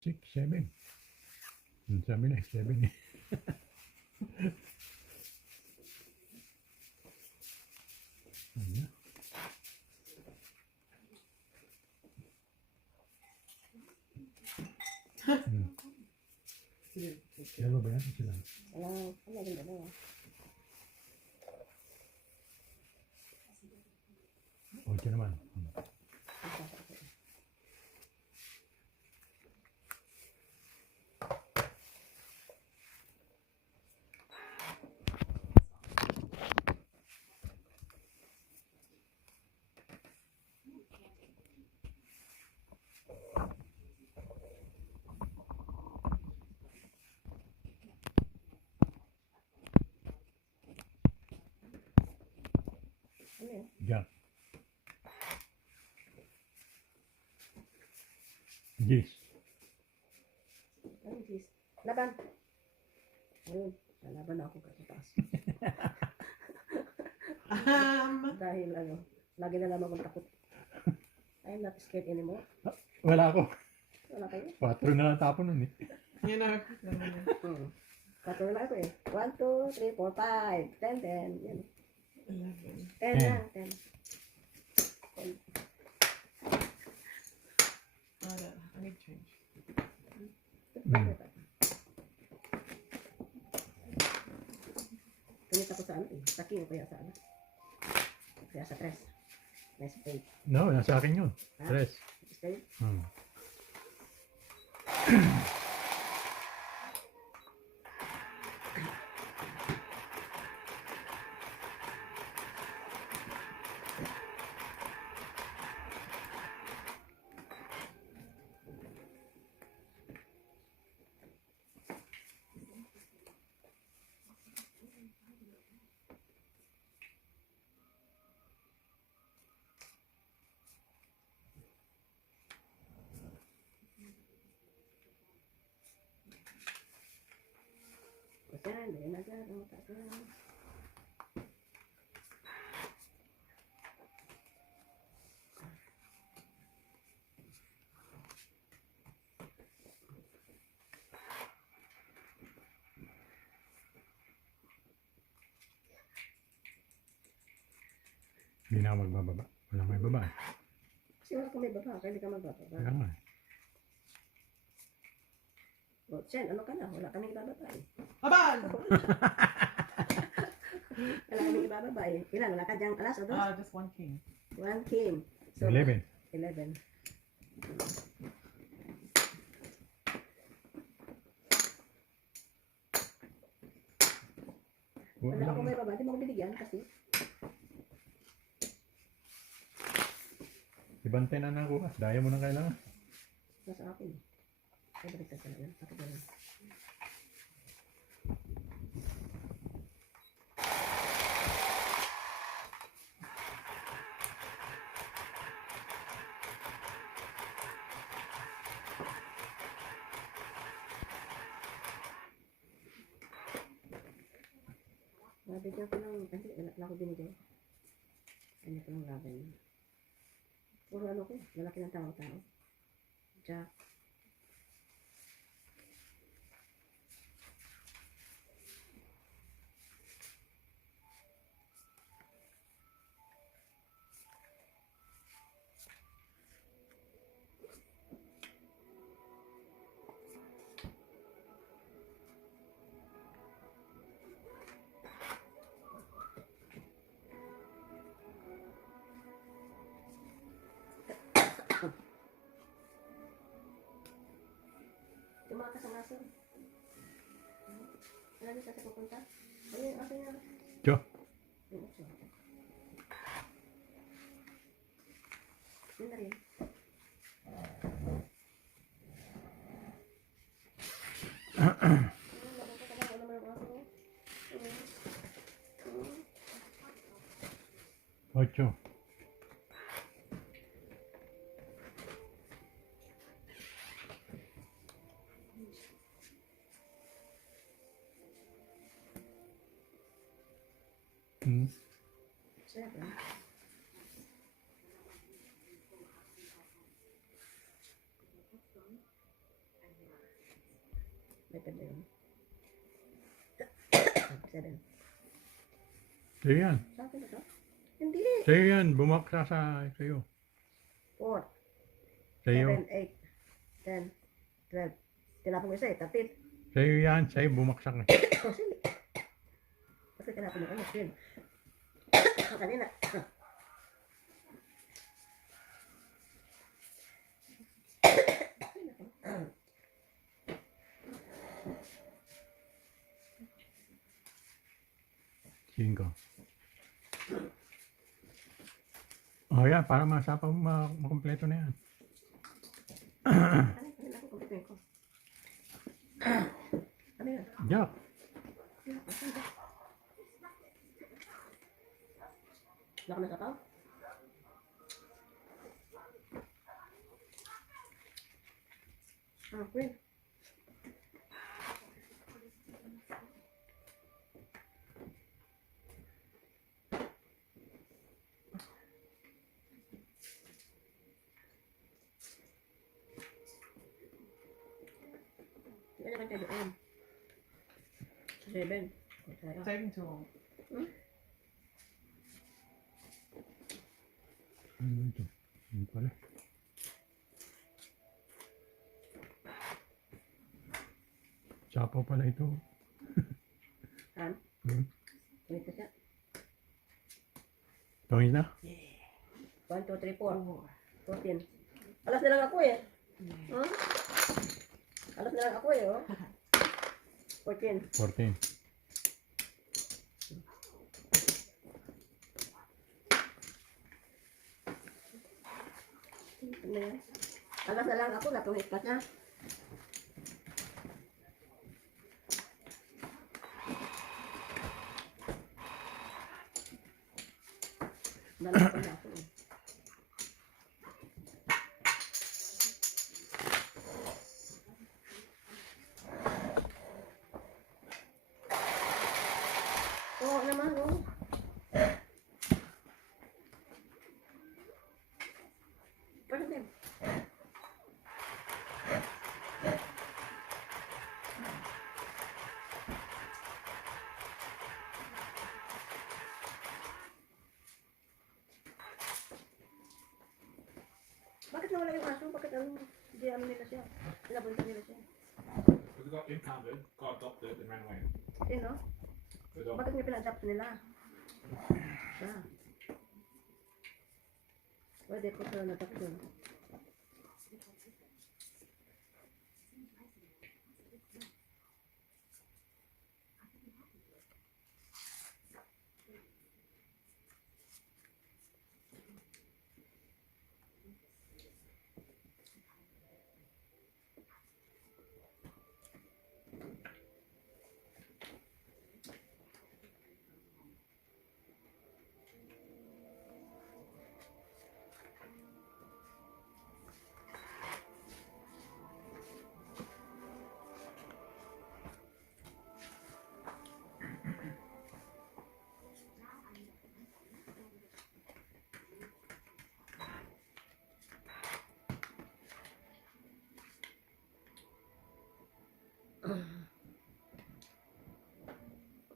6, 7. Sabi na, 7 eh. Ano? Dalawa ba yan? Isa lang. Ano din dalawa? O, ito naman. Ano yun? Jack. Yes. Ano cheese? Laban. Ayun. Lalaban ako kataas. Dahil ano, lagi na lang akong takot. I'm not scared anymore. Wala ako. Wala kayo? 4 na lang tapon nun eh. Yun na. 4 na ako eh. 1, 2, 3, 4, 5, 10, 10. Yan. 10 10. na, 10. I need change. Tumit ako sa ano eh. Sa king o kaya sa ano. Kaya sa tres. May spade. No, nasa akin yun. Ha? 3. Spade? Yan, yan agad. Ang tagal. Hindi na ako magbababa. Wala may baba. Kasi wala kang may baba. Kaya hindi ka magbaba. Kaya nga. O, Chen, ano ka na? Wala kaming ibababa eh. Aban! Wala kaming ibababa eh. Ilan? Wala ka diyang alas o dos? Just one king. 1 king. 11. 11. Wala akong may baba. Hindi mo ko binigyan kasi. Ibang 10 na nakuha. Daya mo na kailangan. Nasa akin. Ay, balik sa yan. Ako ba yun? Nabigyan ko ng, hindi, wala ko binigay. Kanya ko ng laban. Puro ano ko, lalaki ng tao-tao. Jack. Tumakas ang aso. Ano sa sa pupunta? Ano yung aso niya? Tiyo. Yung aso. Yun na rin. Ocho. Seven. May pwede yun. 7. Sa'yo yan. Sa akin ba ito? Hindi. Sa'yo yan. Bumaksa sa'yo. 4, Sa'yo. 7, 8, 10, 12. Tinapon ko isa eh. 13. Sa'yo yan. Sa'yo bumaksak eh. Oh, sige. Kasi tinapon mo ano. 12. Kanina. Cinco. Oh yan. Para makumpleto na yan. Kanina ako kumpitin ko. Ano yan? Jack. Wala ka nagkataw? Ah, Queen. Hindi na kayo doon. 7. Saving too long. Ano ito? Ano pala? Sapaw pala ito. Han? Hmm. Ulit ka siya. Tawin na? 1, 2, 3, 4. Oh. 14. Alas na lang ako eh. Hmm? Alas na lang ako eh, oh. 14. 14. Ano yan? Alas na lang ako, natungit pa siya. Dalawa pa na ako eh. Oo naman, oo. Pwede din. Bakit nawala yung aso? Bakit ano? Hindi ano nila siya? Pinabunta nila siya. They got impounded, got adopted, and ran away. Sino? The dog. Bakit nga pina-adapt nila? Siya. Pwede ko sa natak doon.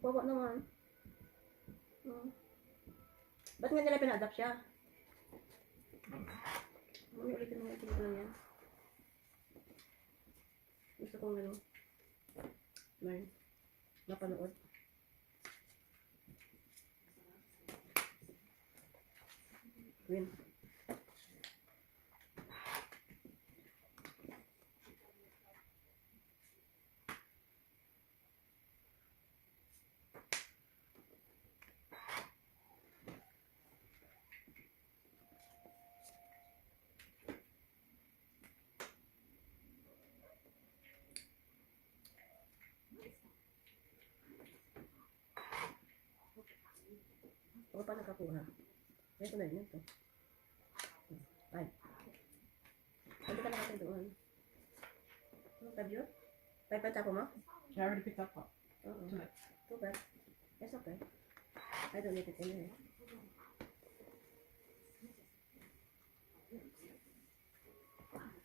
Bawa naman. Ba't nga nila pina-adapt siya? Mami, ulitin mo yung pelikula niya. Gusto kong ano. May napanood. Win. Ako pa nakakuha. Ito na yun ito. Ay. Pwede ka nakatay doon. Five yun? Five pa tapo mo? I already picked up one. Oo. Tonight. Too bad. It's okay. I don't need it anyway.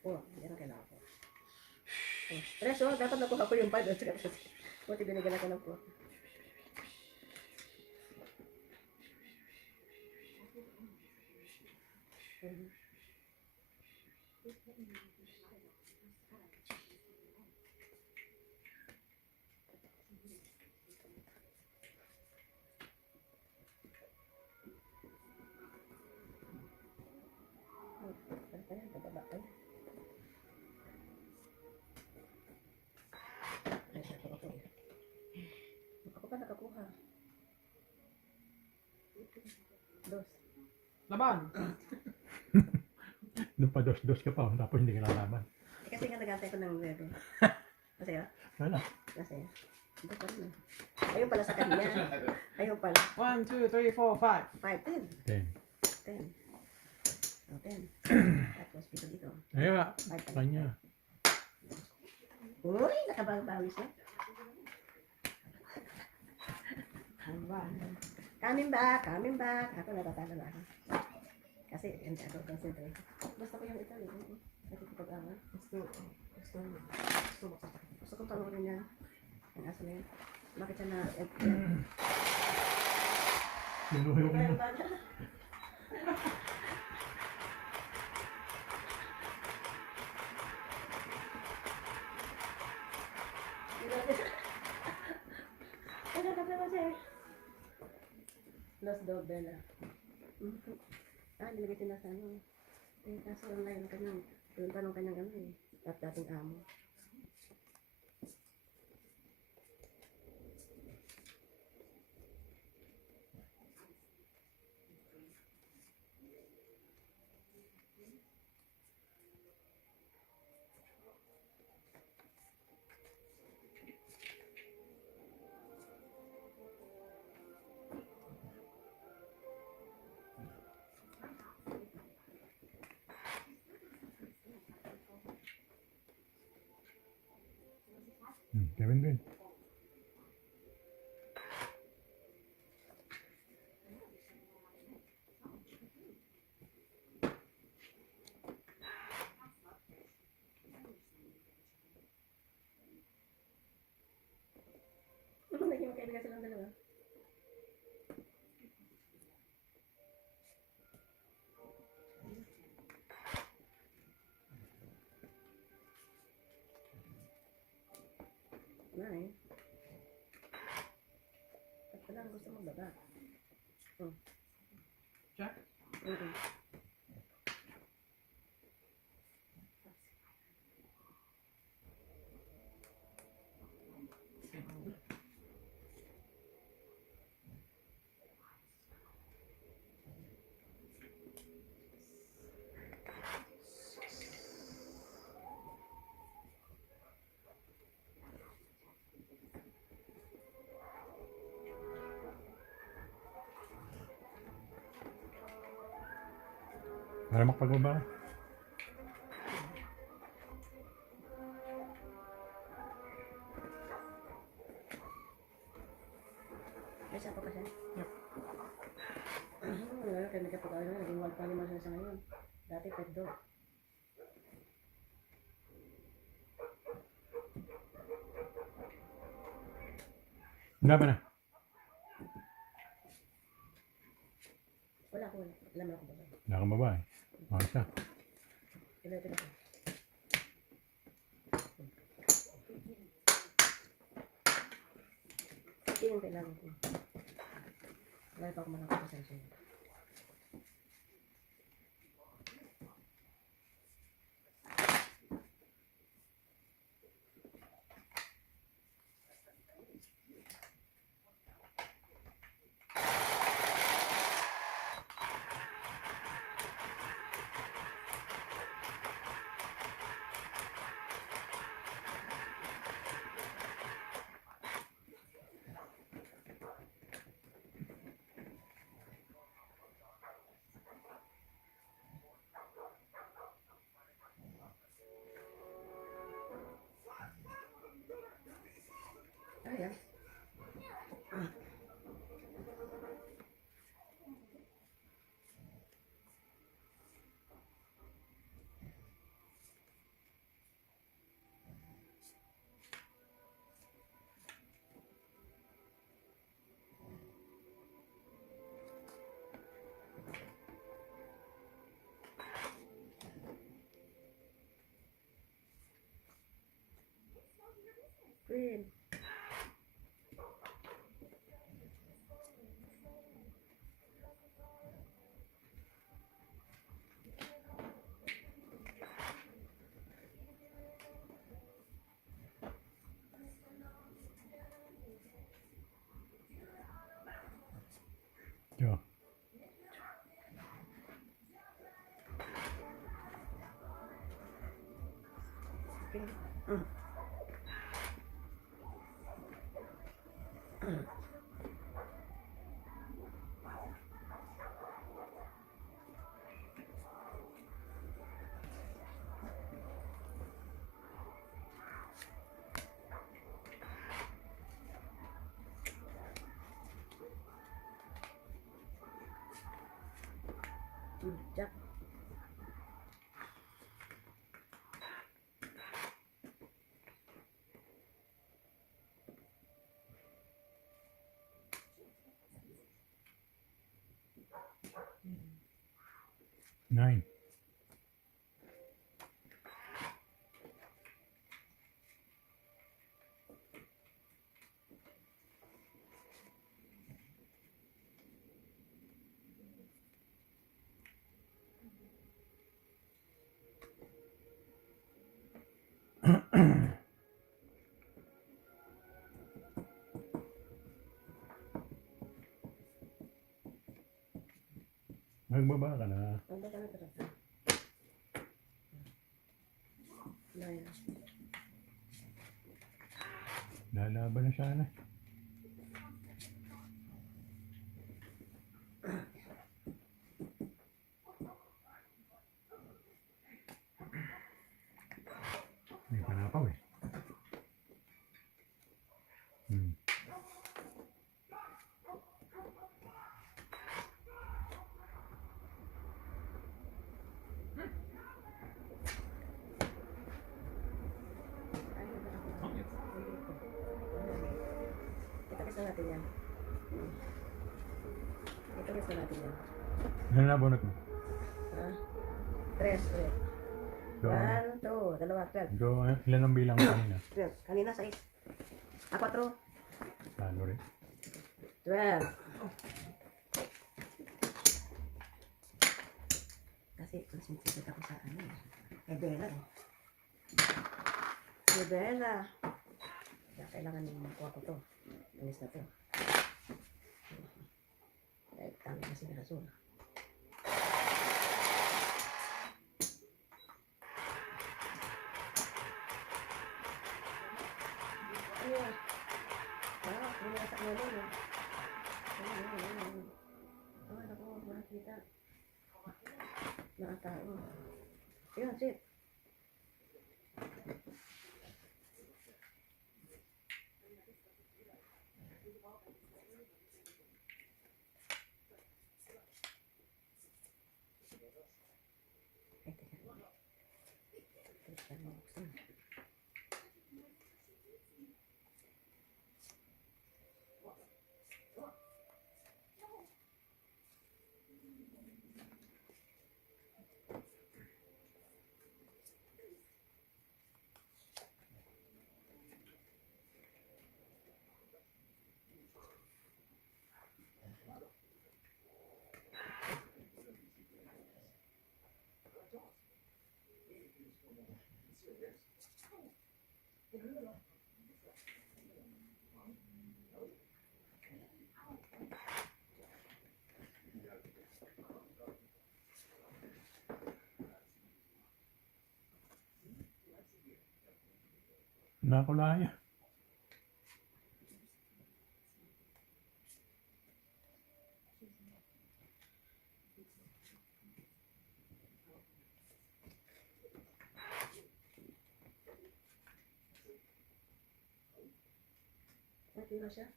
Oh, yan ang kailangan ko. Oh, tres, oh. Dapat nakuha ko yung 5. Buti binigyan ako ng 4. Ako pa nakakuha. Dos. Laban. Nung pa dos-dos ka pa, tapos hindi ka nalaman. Kasi nga nagantay ko ng 9. Masaya? Wala. Masaya. Ito pa rin. Ayun pala sa kanya. Ayun pala. 1, 2, 3, 4, 5. 5, 10. Okay. 10. Oh, 10. Tapos dito. Ayun nga, 5 kanya. Uy, nakabawis na. Coming back. Ako natatalo na ako. Kasi hindi ako concentrate. Basta ko yung ito eh. Nakikipag-awa. Gusto kong panoorin yan. Ang aso na yun. Bakit siya na... Sinuhulog mo. Los Dobela. Nilagay sila sa ano. Kaso online ang kanyang, yung tanong kanyang ano eh. At dating amo. Kevin din. Naging magkaibigan silang dalawa. Nine. At pala ang gusto magbaba. Jack. Para makapag-baba. May sapo ka siya? Yep. Wala kayo nagkapag-awin na. Naging 1 pa naman siya sa ngayon. Dati pet dog. Wala ba na? Wala ko. Alam mo ako ba? Wala kang babae. Ayos na. Ito. Ito yung kailangan ko. Wala pa ako makakapasal siya. Ayan. Queen. Joo. King. Mm. Jack. Nine. Magbaba ka na. Ang baka na talaga. Nine. Lalaban na sana. May panapaw eh. Hmm. Ay, ang baka ko. Not yet. Itakas na natin yan. Itakas na natin yan. Ano na bunot mo? Ha? Tres. Go. 1, 2, dalawa, 12. Go. Ilan ang bilang kanina? 12. Kanina, 6. 4. Talo rin. 12. Kasi, mas mitigit ako sa ano. Kay Bella eh. Kay Bella. Kaya kailangan nang makuha ko to. Anis na to. Dahil kami na sila rason. Ayan. Ah, binasak mo din eh. Ah, naku, makakita. Nakatao. Ayan, sit. Ay, teka. Teka, mabuksan. Nakulaya. Okay na siya?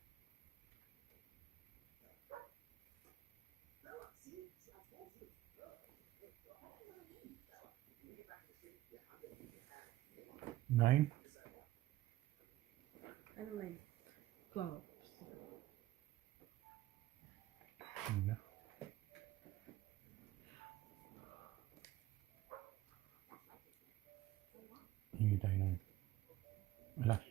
Nine. Ano man? Clubs. Yun na. Hingi tayo ng alas.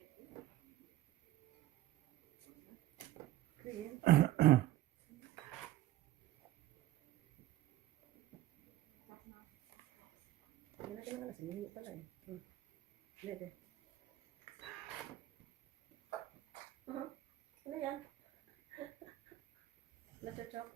pala, sinihingi pala eh. Hindi. Ano yan? Nachachok.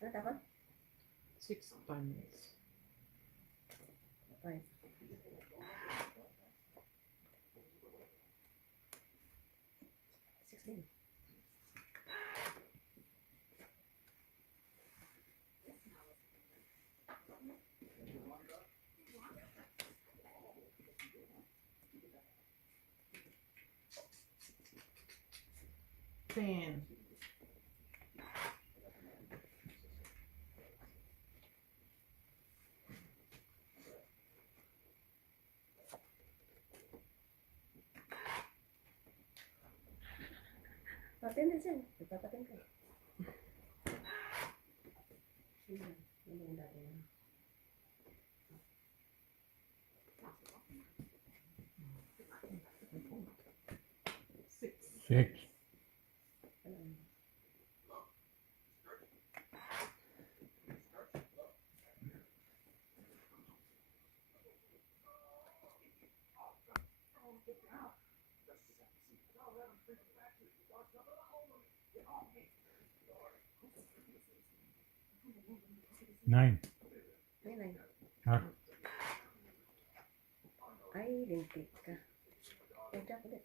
Ano tapon? 6 diamonds. 5. Sixteen. Ten. Patin din siya. Ipapatin ka. Ano yung dati na? Six. 6. Ano? Nine. Ayun. Ah, Ay, lintik ka. Pwede ako ulit.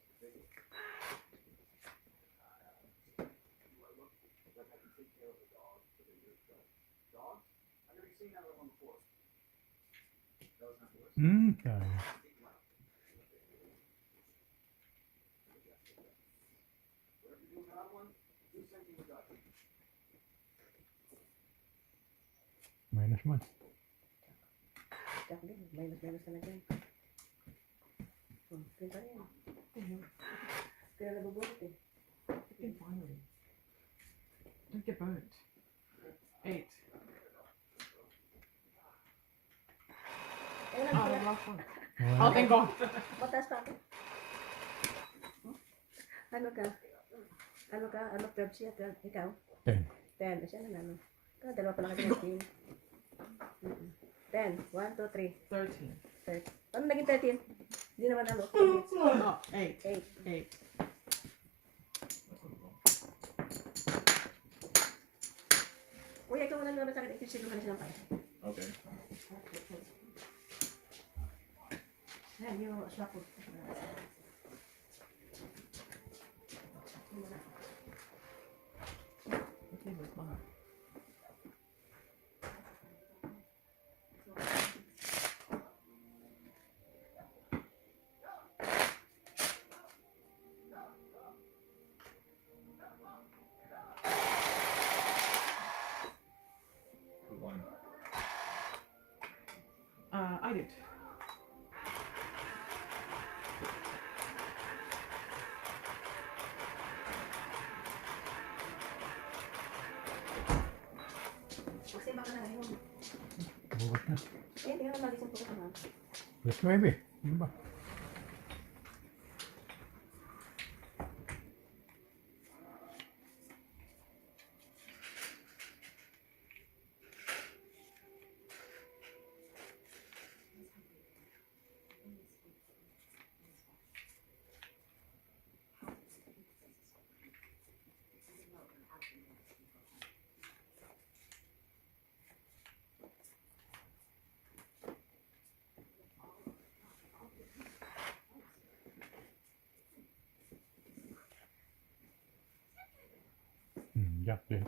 tayo. -1. Ako din. Minus ka na dyan. Yun pa rin. Kaya nabubulot eh. Okay, finally. Don't get burnt. 8. Ayun lang Oh, the pala. last one. Wala. Oh, thank God. Mataas pa ako. Ano ka? Ano 12 siya? 12. Ikaw? 10. 10. Siya na ano. Dalawa pa lang kasi ng team. 10. 1, 2, 3. 13. 13. Ano naging 13? Hindi naman ano. Oh, 8. 8. 8. Kuya, ikaw wala naman sa akin. Ipisilong ka na silang pala. Okay. Ayan, yung swap ko. Okay, where's mine? Who won? I did. Magsimba ka na ngayon. Bukas na. Eh, tingnan mo magising po ka na. Plus 9. Ano ba? Jack din.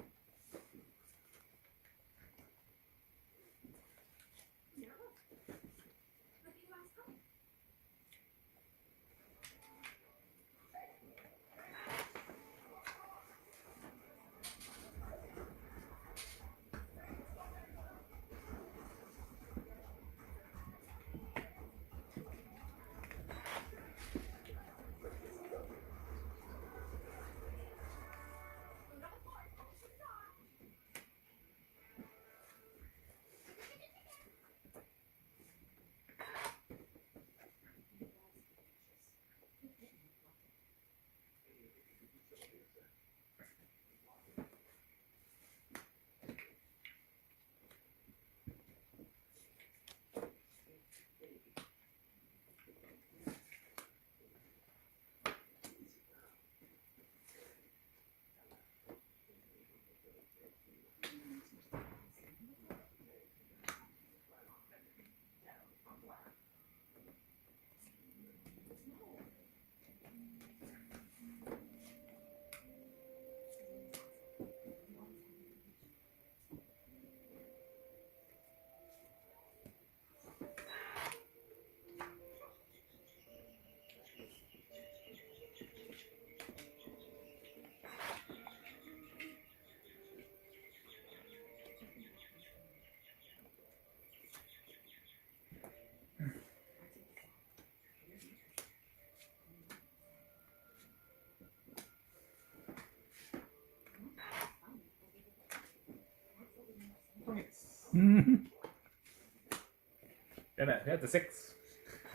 That's a 6.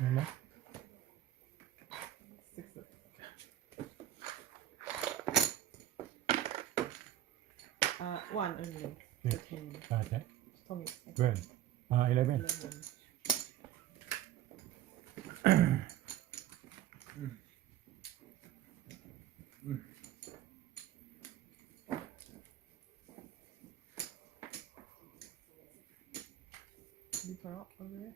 Ano? 6. One only. Six. 13. Ate? Just told me it's 12. 11. 11. Leave her up over there.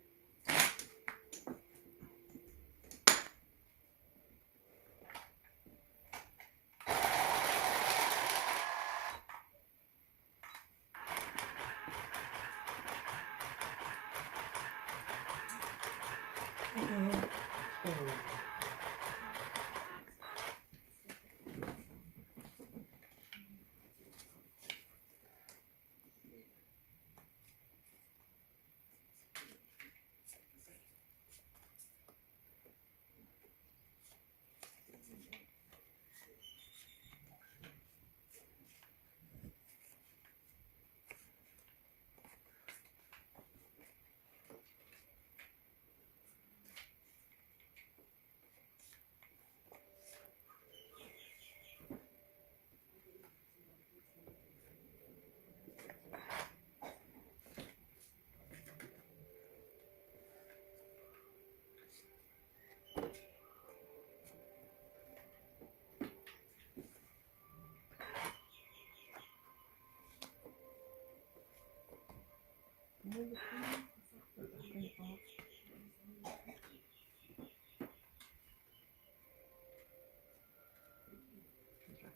Move it in. Bring it off.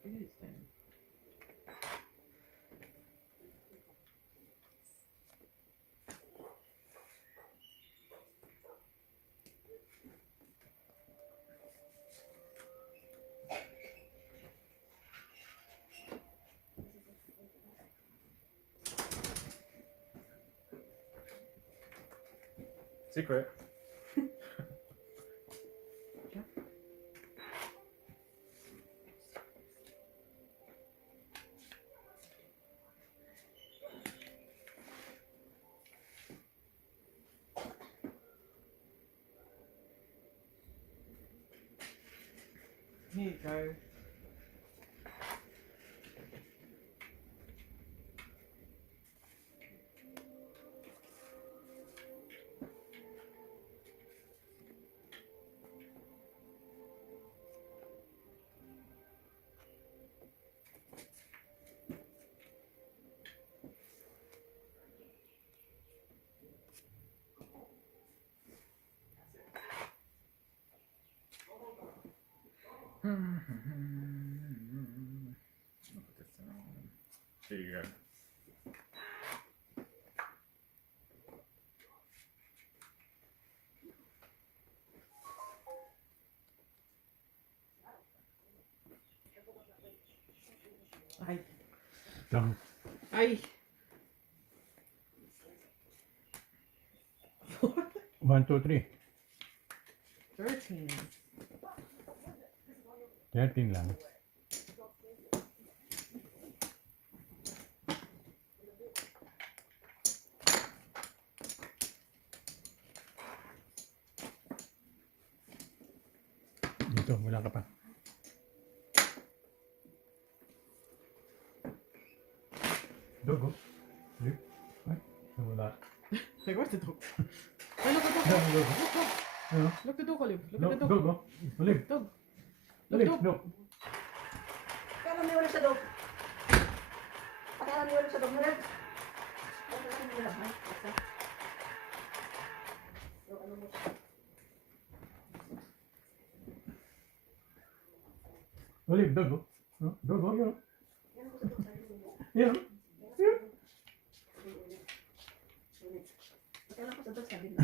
It is then. Secret. Here you go. There you go. Ay. Done. Ay. 1, 2, 3. 13. 13 lang. Dito, wala ka pa. Dogo. Lip. Ay, wala. Like, where's the dog? Hey, look at the dog. Dogo. Look, dog. Ano? Look the dog, Olive. Look No, at the dog. Dogo. Olip. Dog. Olip, Dog. no. Kailan may ulit sa dog? Kailan may ulit sa dog? Meron? Kailan may ulit? Basta. So, ano mo siya? Olip, Dogo. No? Dogo, yun. Yan ko sa dog. Sabi mo. Yun. Kailan ko sa dog? Sabi mo.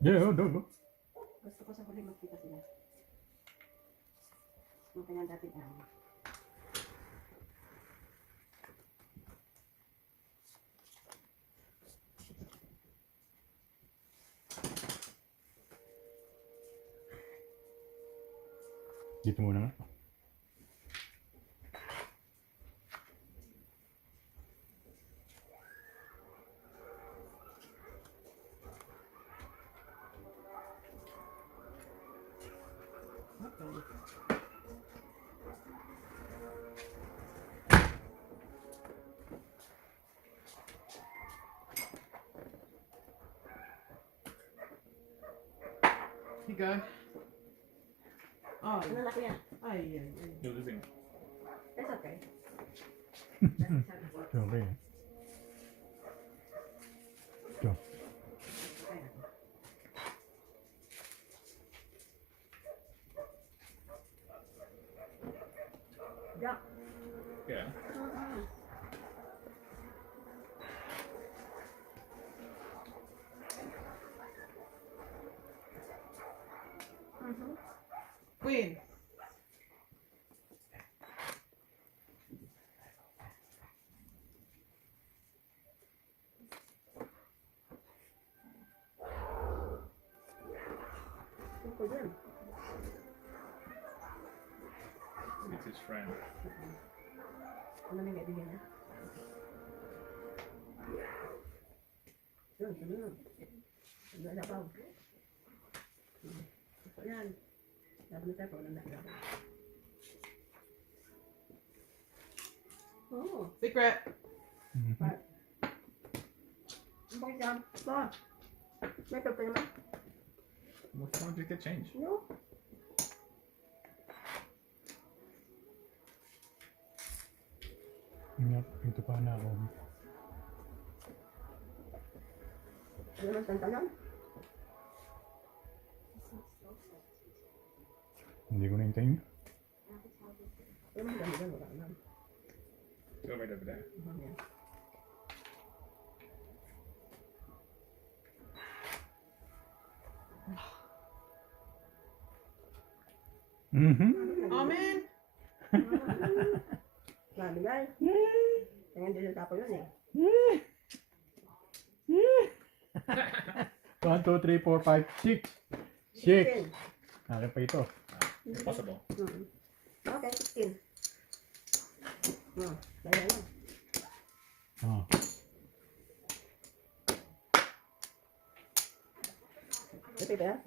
Yeah, Dogo. Gusto ko sa huli magkita sila. Yung kanyang dating araw. Dito muna nga. What the? You go. Oh, Ano laki yan? ay, ay, ay. You're losing. That's okay. Okay. Ito. Yeah. Yeah. Queen. Tungkol yan. It's his friend. Ano na yung kaibigan niya? Yun, sunod. Nalabaw. So yan. Sabi na tayo, walang nalabaw. Oo. Secret. Bakit yan? Ba? May pa naman? What time did it get changed? No. Ingat, ito pa na ako. Ano naman tantanan? Hindi ko na-hintayin. Ano naman gano'n? Wala naman. Go right over there. Yan. Amen. Sabi guys. Tingnan din sa tapo yun eh. 1, 2, 3, 4, 5, 6. 6. Akin pa ito. Impossible. Okay, 16. Kaya yan. Oh. Ito ba yan?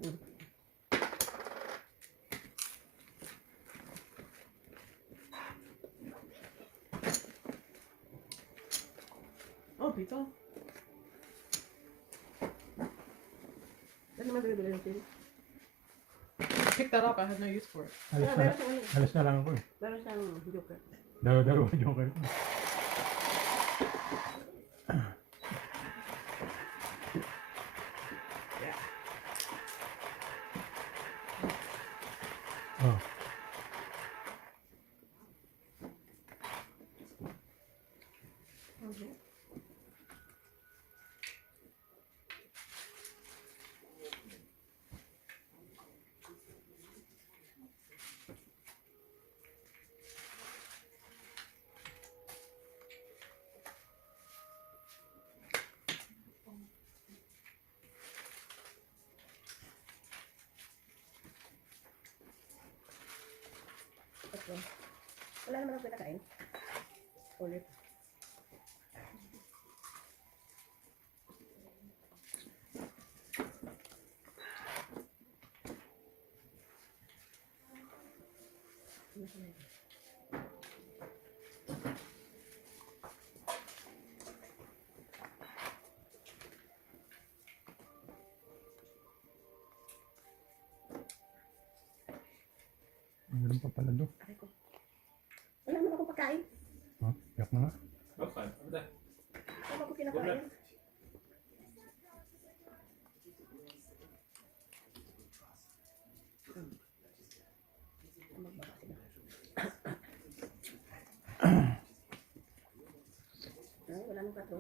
Oh, pizza. Ano naman bibili natin? Pick that up. I have no use for it. Alas na lang ako eh. Meron siyang joker. Dalawa joker. Oh. Okay. Wala naman ako pinakain. Ulit. Meron pa pala doon. Aray ko. Wala naman akong pagkain. Oh, yak na nga. Outside, over there. Wala akong kinakain. Magbaba sila. Ay, wala nang plato.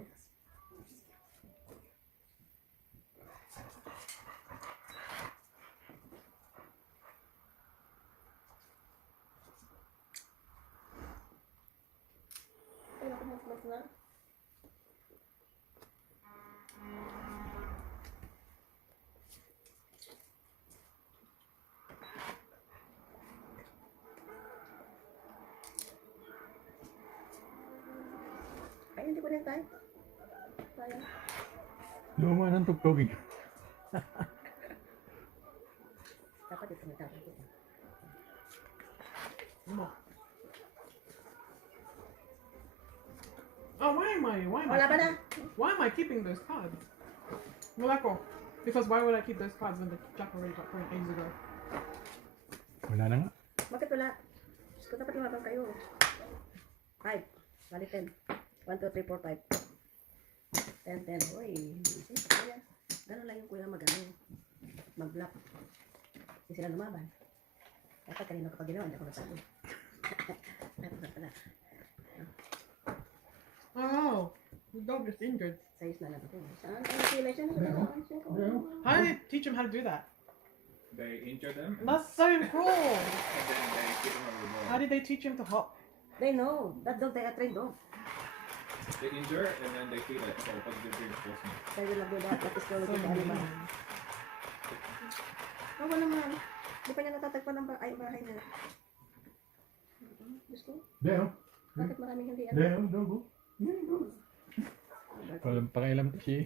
Ay, naku, mas na. Ay, hindi ko rin tayo. Sayang. Luma ng tugtugin. Dapat ito may tapos ito. Come on. Oh, why am I keeping those cards? Malako. Because why would I keep those cards when the Jack already got point ages ago? Wala na nga. Bakit wala? Diyos ko, dapat lumabang kayo. 5. Bali 10. 1, 2, 3, 4, 5. 10, 10. Uy, kuya. Gano'n lang yung kuya mag-block. Hindi sila lumaban. Dapat kanina kapag ginawa, hindi ako nasabi. Dapat pala. Oh, the dog is injured. Sayos na lang ako. Saan? Ang kilay siya na. How did they teach him how to do that? They injure them and That's so cruel. then they give them over the How ball. did they teach him to hop? They know. That dog, they are trained dog. They injure and then they feel it. So positive reinforcement. They will not do that. That is going So to the animal. mean. Ako naman. Di pa niya natatagpan ng bahay na. Diyos ko. Deo. Bakit maraming hindi Deo, dogo. Walang pakialam siya.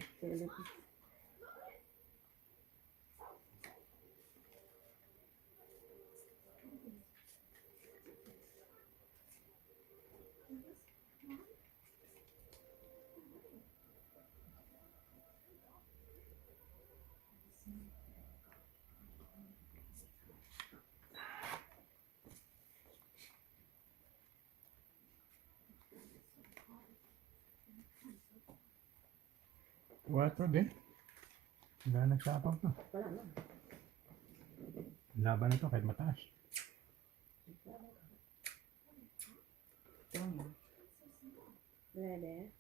Quatro din. Wala nang sapang to. Wala na. Laban na to kahit mataas. Ready?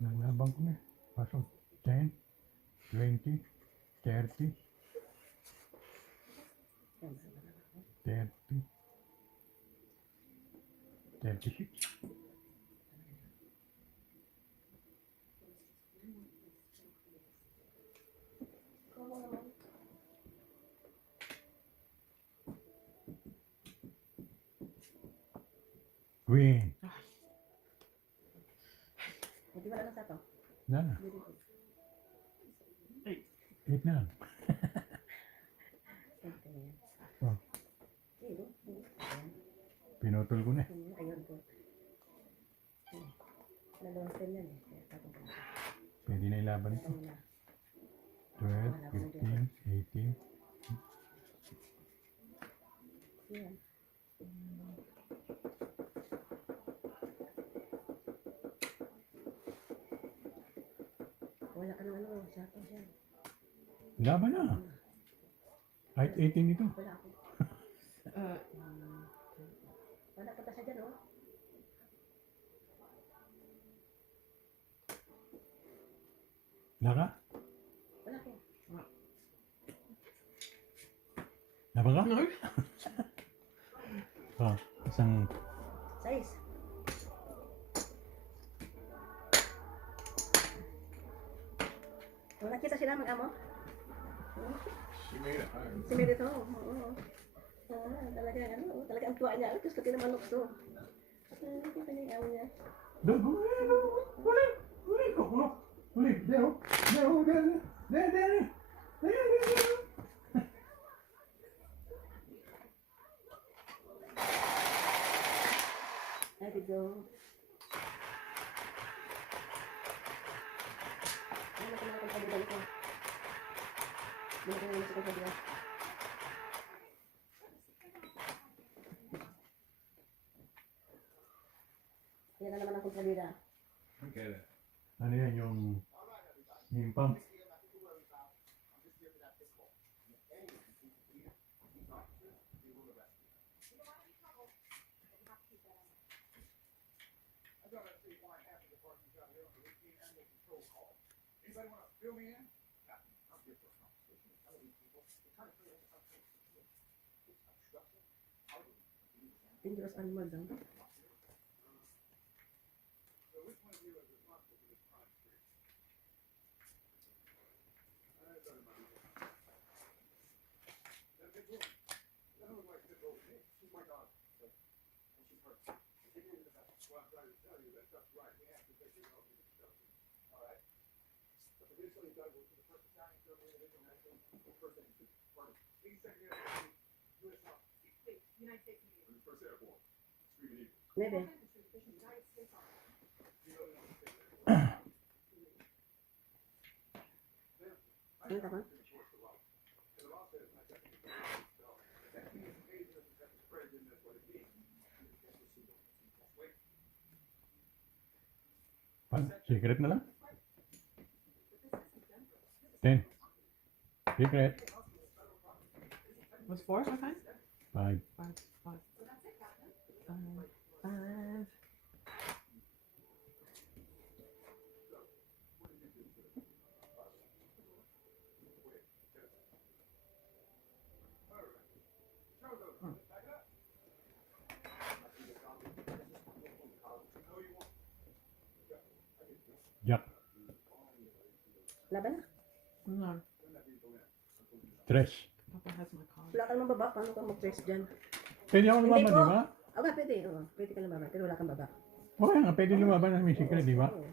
Nalabang ko na. Pasok 10, 20, 30, 30, 36. Queen. Hindi wala na sa to. Na. 8 na lang. Oh, pinutol ko na. Ayun po. Nalawang pen yan eh. Kaya tapos ko. Pwede na ilaban ito. Ano na. 12, 15, 18. Yan. Wala ka ng ano. Sato siya. Laban na. Kahit 18 ito. Wala ako. Uh, Wala ka pa siya dyan oh. Laka? Wala ko. Laban ka? no. Oh, isang Size. Kung nakita sila mag-amo? She made it home. Si Merito. Oo. Talaga ano. Talaga ang tuwa niya. Diyos ko tinamanok to. Nakita niya yung amo niya. Dogo, uli, uli, kukulo, uli, deo, deo, deo. There we go. Ano na kung pagdala ko? Hindi ko naman sa pagdala. Yan na naman ang kontrabida. Okay. Ano yan yung pump? Dangerous animal daw. Maybe. Ano tapos? Secret na lang. 10. Secret. What's 4? What time? 5. 5. 5. 5. Jack. Laban na. No. 3. Papa has my card. Wala ka naman baba. Paano ka mag-press dyan? Pwede ako lumaban, Hindi di ko. ba? Oo nga, pwede. Oo, pwede ka lumaban. Pero wala kang baba. Oo nga, pwede lumaban na may secret, di ba? Oo.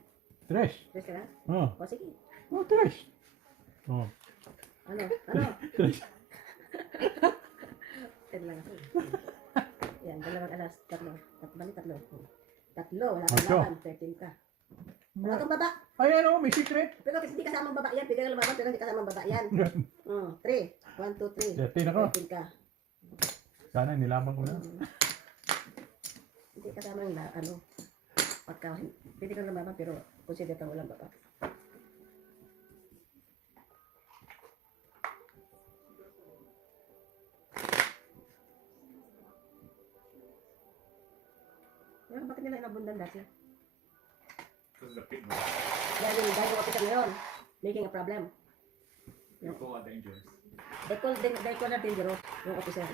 3. Press ka na? Oh. O, sige. Oh, 3. Oh. Ano? Ano? 3. Ten lang ako. Yan, dalawang alas. Tatlo. Bali, tatlo. Tatlo. Wala kang Ocho. laban. 13 ka. Wala kang baba. Ay, ano, may secret. Pero hindi kasamang baba yan. Pwede ka lumaban pero hindi kasamang baba yan. 3. 1, 2, 3. 13 ako. 13 ka. Sana nilaban ko na. Hindi kasama yung ano. Pagka, pwede kang lumaban pero consider kang walang baba. Pero bakit nila inabundan dati? Because the pit noise. Dahil yung officer ngayon, making a problem. You call that dangerous. They call that dangerous, yung officer.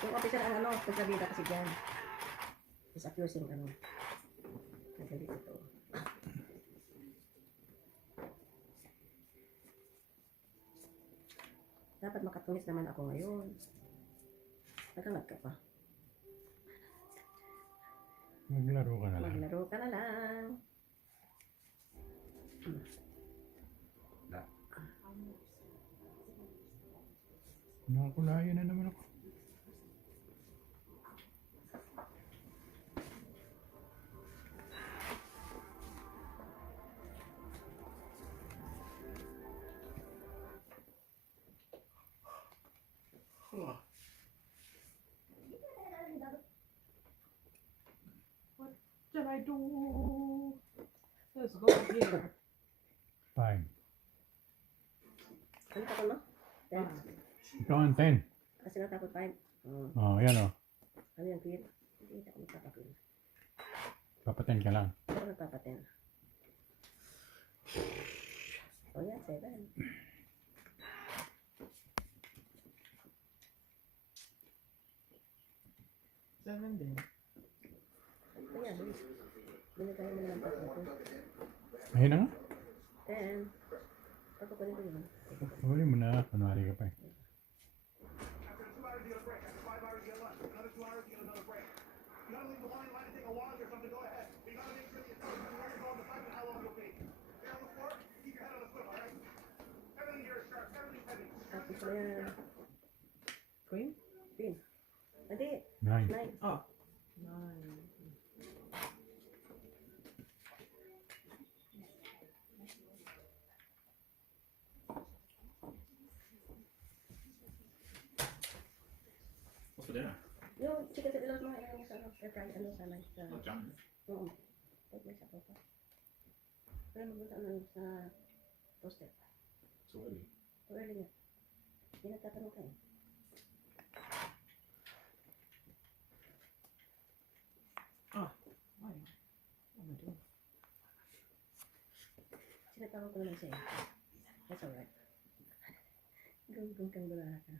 Yung officer ang ano, pagkabida kasi dyan. Is accusing ano. Nagalit ito. Dapat makatungis naman ako ngayon. Nagangad ka pa. Maglaro ka na lang. Maglaro ka na lang. Nakakulayan na naman ako. What did I do? Let's go here. 5. Ano tapon mo? 10. Ikaw ang 10. Kasi natapon 5. Oh, yan oh. Ano yung queen? Hindi ako magpapaqueen. Papaten ka lang. Pero nagpapaten. O yan, 7. 7 din. Ayan, binigay mo naman tatlo ko. Ayun na nga. 10. Papakunin ko yun. Huli mo na. Kunwari ka pa eh. Tapos na yan. Queen? Queen. Hindi. 9. 9. Oh. 9. What's for dinner? Yung chicken sa ilang mga ilang sa ano, air fry, ano sana sa... Not jam. Oo. Pwede mo sa papa. Pero magpunta ano sa toaster. So early. So early nga. Hindi nagtatanong ka eh. Why? What am I doing? Sinatawag ko naman siya eh. That's alright. Gung kang gula ka.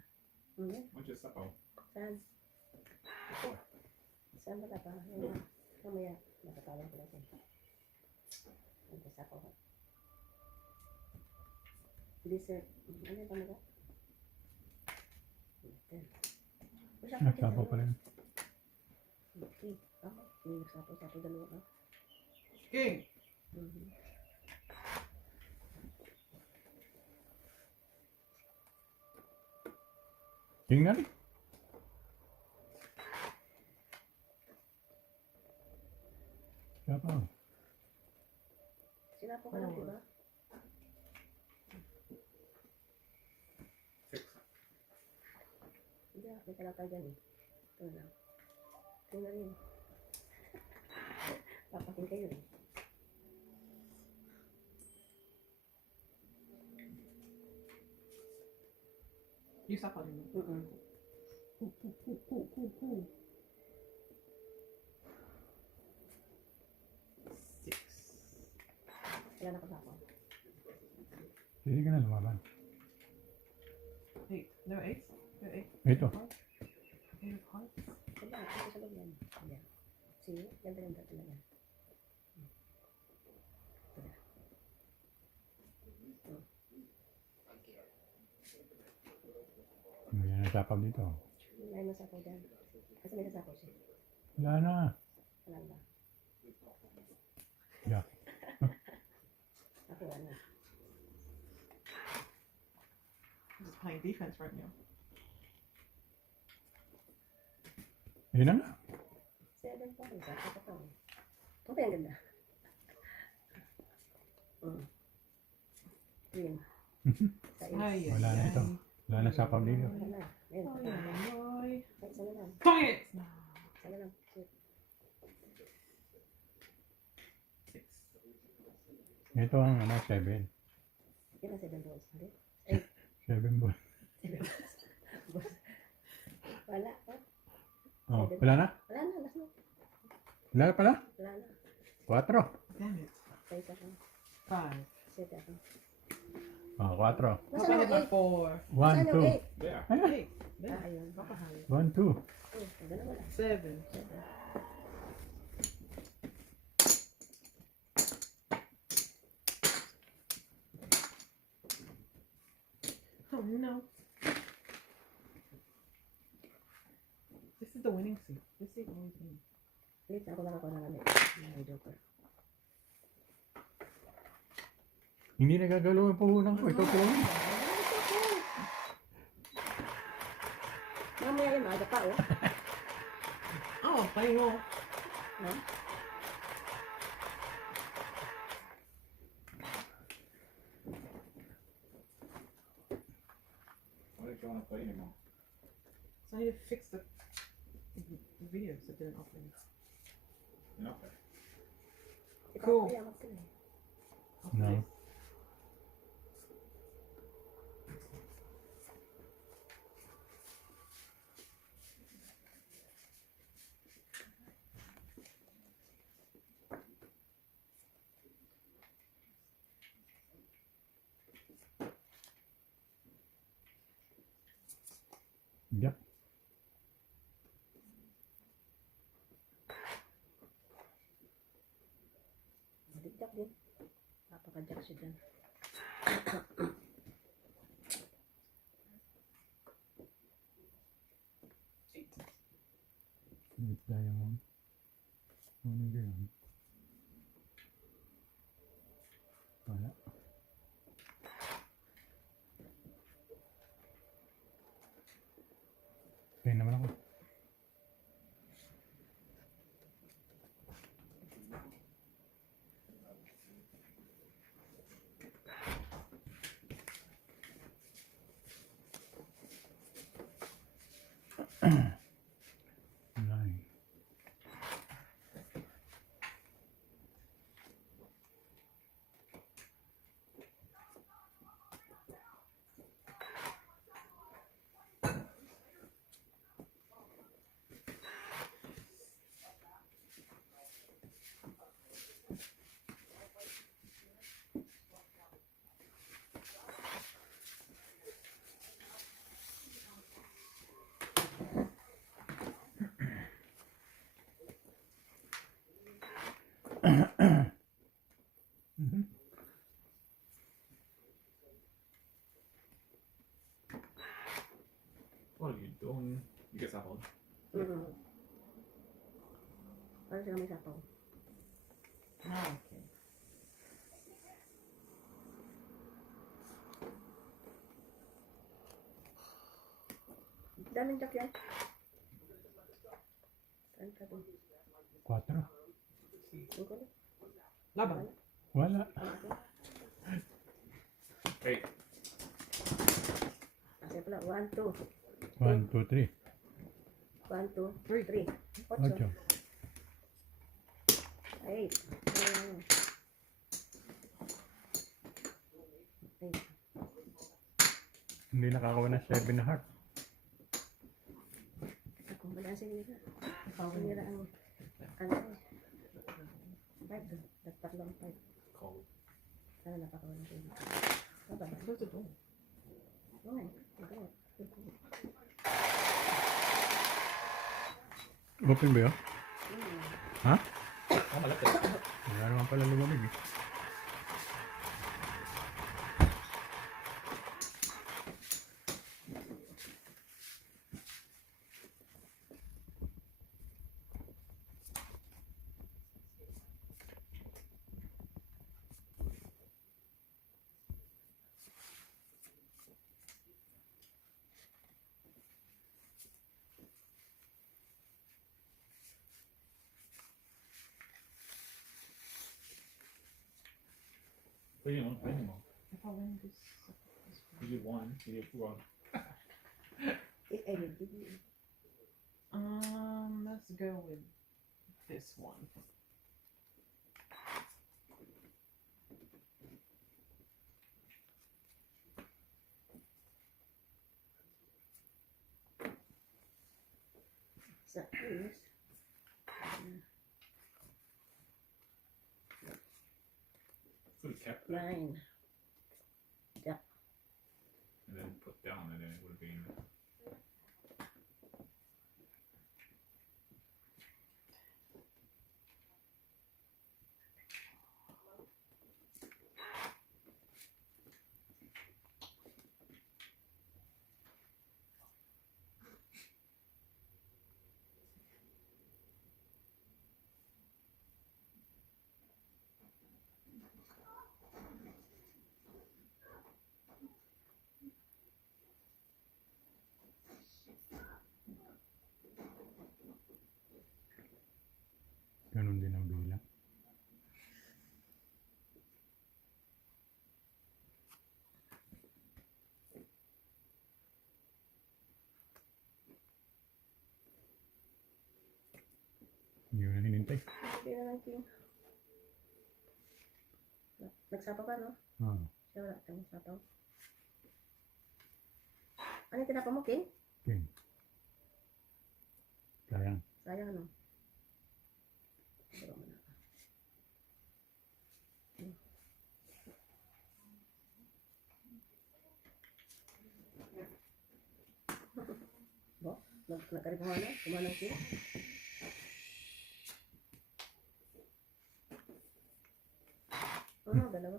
What's your supper? Saan? Saan ba pa? Yung mamaya, matatawag ko lang siya. Nagkasa ko. Dessert. Ano yung pamaga? Ito. Masyado Nagsapaw pa rin. Okay. Tama. Hindi nagsapaw-sapaw dalawa ka. King. Mhm. Tingnan. Sapaw. Sinapo ka lang, diba? Six. Hindi, may talata dyan eh. Ito lang. Ito na rin. Papakin kayo eh. Isa pa rin. Six. Wala na kasama. Hindi ka na lumaban. Eight. No, eight. No, eight. Ito. Eight of hearts. Wala, ito sa loob yan. Yan. See? Ganda-ganda talaga. Hindi na nasapaw dito. May nasapaw dyan. Kasi may nasapaw siya. Wala na. Wala ba? Yeah. Ako ano. I'm just playing defense right now. Ayun na nga. 7 pa rin. Sa pa to. Okay, ang ganda. Green. Sa Ay, is. Wala na ito. Wala na sapaw dito. Wala na. Ayun, Ay, pa pa. ay, ay. Ay, sana lang. Dang it! Sana lang. Shit. Six. Ito ang 7. Yan ang 7 balls. Hindi? 7 ball. 7 balls. Boss. Wala. Oh, wala na? Wala na. Last na. Wala na pala? Wala na. 4. Damn it. 6 ako. Five. 7 ako. Oh, 4. What Nasaan about yung 8? four? 1, Nasaan yung 2. 8? There. Eight. Ah, ayun. Baka hali. 1, 2. Ang ganda wala. Seven. 7. Oh no. This is the winning seat. This seat always wins. Wait, ako nakakuha ng ano. May joker. Hindi nagagalaw ang puhunan ko. Ito po. Mamaya yung maaga pa, oh. Oh, play more. No? Why don't you want to play anymore? So I need to fix the videos that didn't open. You're not there. Cool. Kaya mag-sila eh. No. Yep. Maligyak din. Napaka-jack siya dyan. With diamond. Ano yun? Wala. Kaya naman ako. Nine. Mhm. What are you doing? You get sapon. Para sila may sapaw. Ah, okay. Daming chok yan. Saan ka doon? 4. Ang kulo. Laban. Wala. Wait. Kasi pala, 1, 2. 1, 2, 3. 1, 2, 3. 8. 8. 8. Hindi nakakuha ng 7 na heart. Ako, wala sinira. Sinira ang, ano, 5 doon. Tatlong 5. Cold. Sana napakawa ng sinira. Baba. Close the door. Okay. Open ba yun? Ha? Oh, I left it. Wala naman pala lumamig eh. What do you want? Anymore. If I win this. You won. You won. If I will give you. Let's go with this one. Sa is. Could have kept it 9. and then put down, and then it would have been. Ganun din ang bilang. Hindi ko na hinintay. Hindi na lang king. Nagsapaw ka, no? Ah, Siya wala kang sapaw. Ano yung tinapa mo, King? okay. Sayang. Sayang, ano? Dalawa mo na. Bo? Nagkarip mo na? Kumanang King? Oo, dalawa.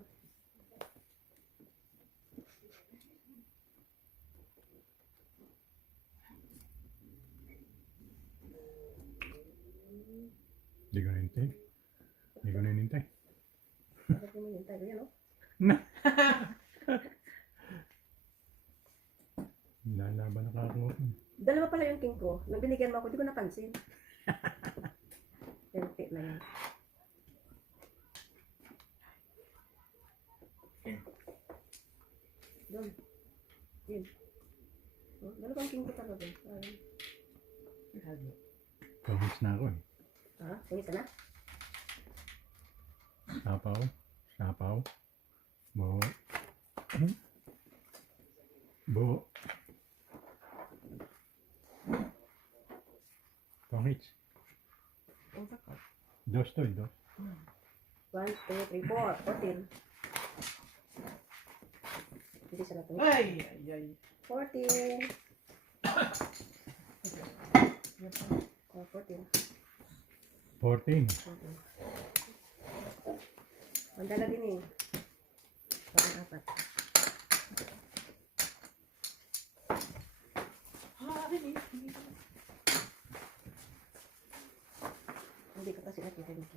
Hindi ko na hinintay. Hindi ko na hinintay. Bakit mo yung tayo yan, no? Lalaban na kakakuha. Dalawa pala yung king ko. Nang binigyan mo ako, di ko napansin. Pente na yan. King. Doon. Yun. Oh, dalawang king ko talaga. Ayun. You had it. Pahits na ako eh. Ha? Tingin ka na? Sapaw. Sapaw. Bo. Bo. Pahits. Oh, that card. Dos to, dos. 1, 2, 3, 4. 14. Hindi sa natin. Ay, ay, ay. 14. Yep. Oh, 14. 14. Mandala din eh. Parang 4. Ah, really? sila kita dito.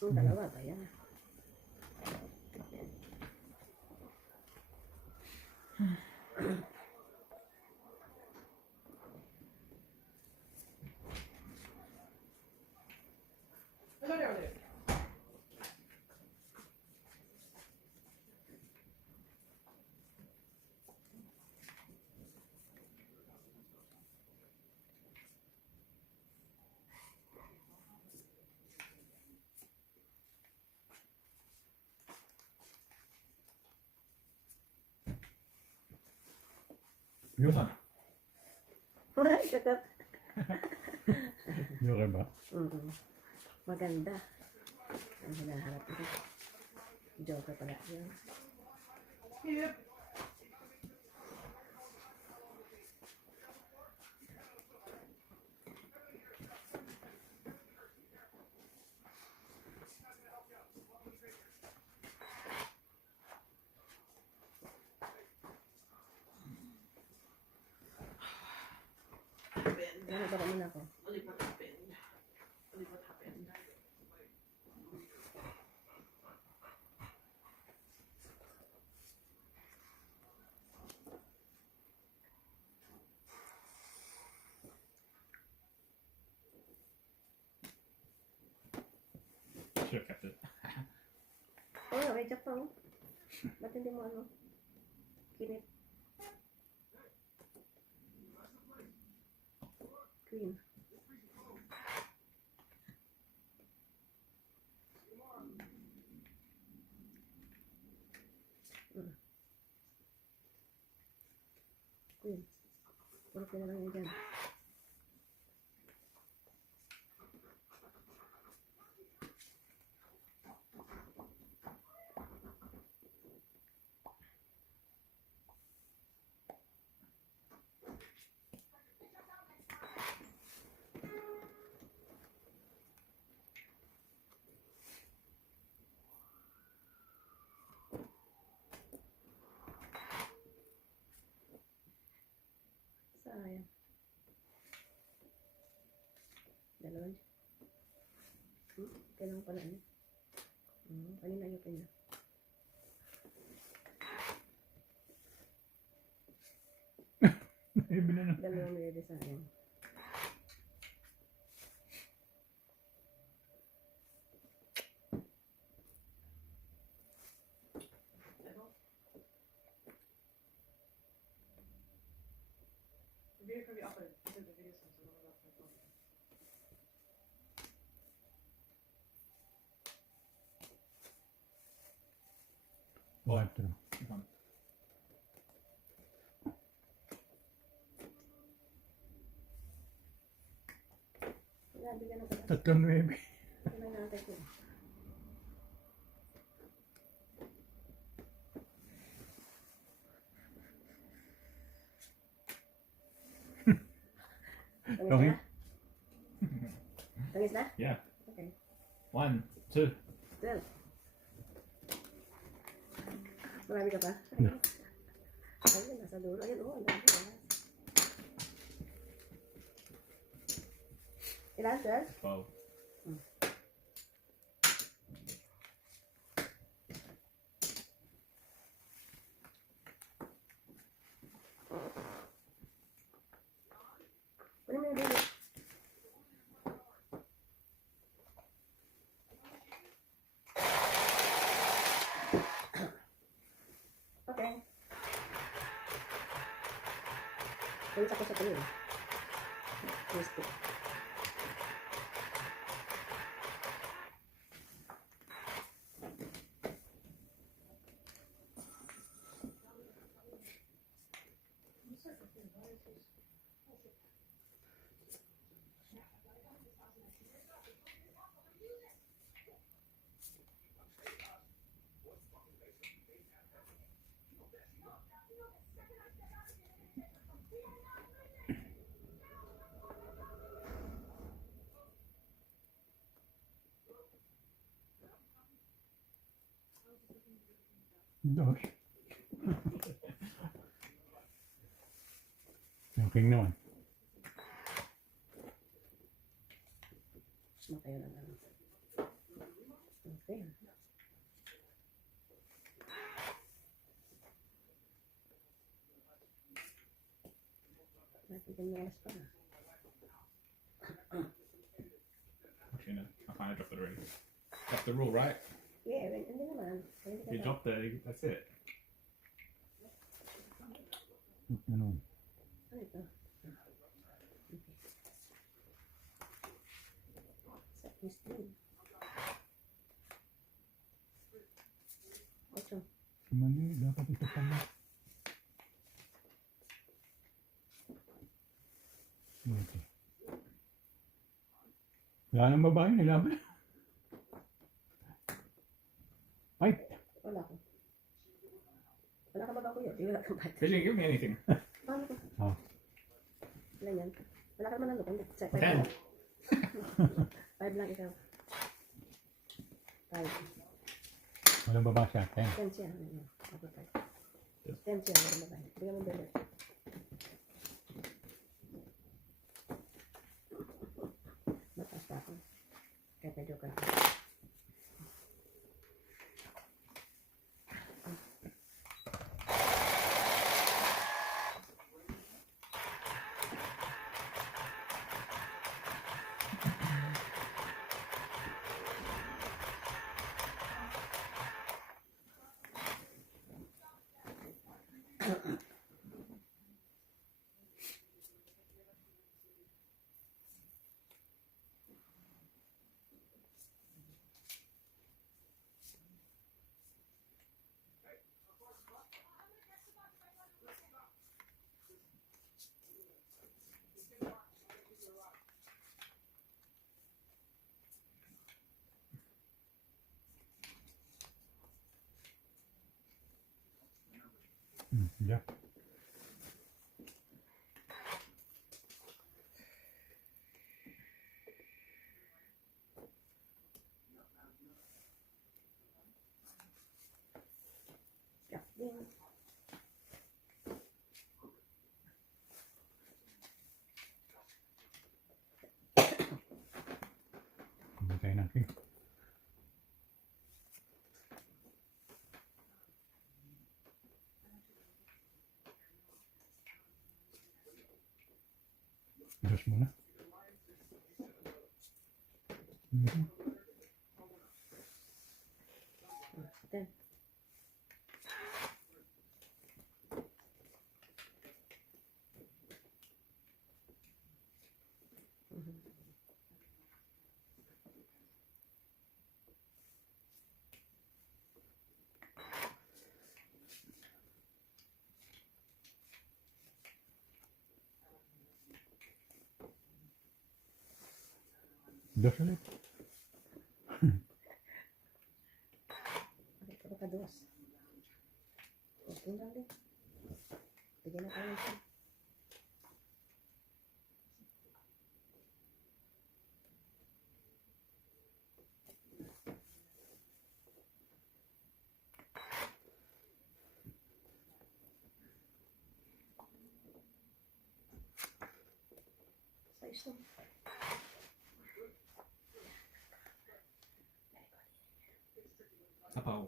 Dalawa ba yan? Yosan. Kakap. Okay ba? Maganda. Ang hinaharap ko. Joker pala yun. Yep. Ano ba muna ako? What happened? What happened? Should have kept it. Oo, may jack pa oh. Ba't hindi mo ano? Kinip. Queen. Queen. Puro ka na lang yun dyan. Sayang. Dalawan. Kailangan pala ano. Kanina yung kanya. Dalawang mayroon sayang. The video can be uploaded. I did the video since I don't know that's my phone. Live through. Come. Wala, bigyan ako. 3-9. Kailangan natin ko. Tangis Okay. na? Tangis na? Yeah. Okay. 1, 2. 12. Marami ka pa? No. Ayun, nasa dulo. Ayun, ang dami. Ilan, 12? 12. Ano mo yung dulo? Okay. Ulit ako sa tuloy. Crispy. Dos. Yung king naman. Matayo na lang. Okay. Natin yung pa na. Actually, no. I kind of dropped it already. That's the rule, right? Yeah, hindi naman. You dropped it, that's it. Ano? Ano ito? Sa Christine. Ocho. Mali, dapat ito pala. Okay. Wala nang babae, nilaban. Ay! Wala ko. Wala ka ba ba kuya? Wala ka ba? They didn't give me anything. Paano ko? Oh. Wala yan. Wala ka naman ng lukon. Check. 10. 5 lang ikaw. 5. Walang babae siya. 10 siya. Okay, 5. 10 siya. Wala ba? Bigyan mo dali. Mataas pa ako. Kaya medyo ka. Yeah. Yeah. Ding. Hindi tayo ng king. Dos muna. Mhm. 10. Dos ulit. Bakit ka ba kaduwas? Okay lang din. Bigyan na tayo siya. Sa isang. Sapaw.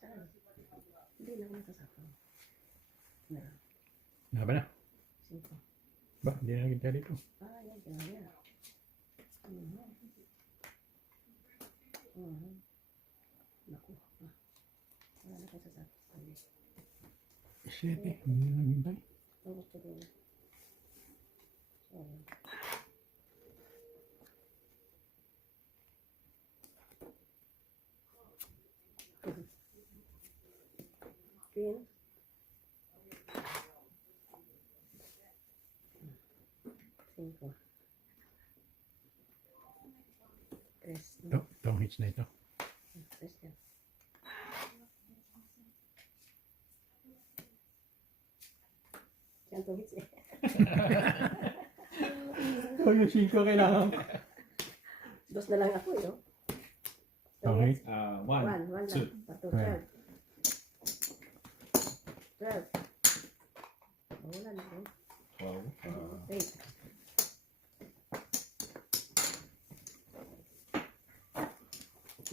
Saan? Hindi na ako nakasapaw. Na. Naba na. 5. Ba, hindi na kita dito. Ah, yan. Kaya. Naku. Wala na kayo sasapaw. Siyete. Hindi na naghintay. Ang gusto din. So, Queen. 5. 3. Itong hits na ito. 3 yan. Yan 2 hits eh. Ito yung 5 kailangan. Dos na lang ako eh. Oh. Okay. 1 1, lang. 2. Pato, 12. 12. Wala na ko. 12. 8.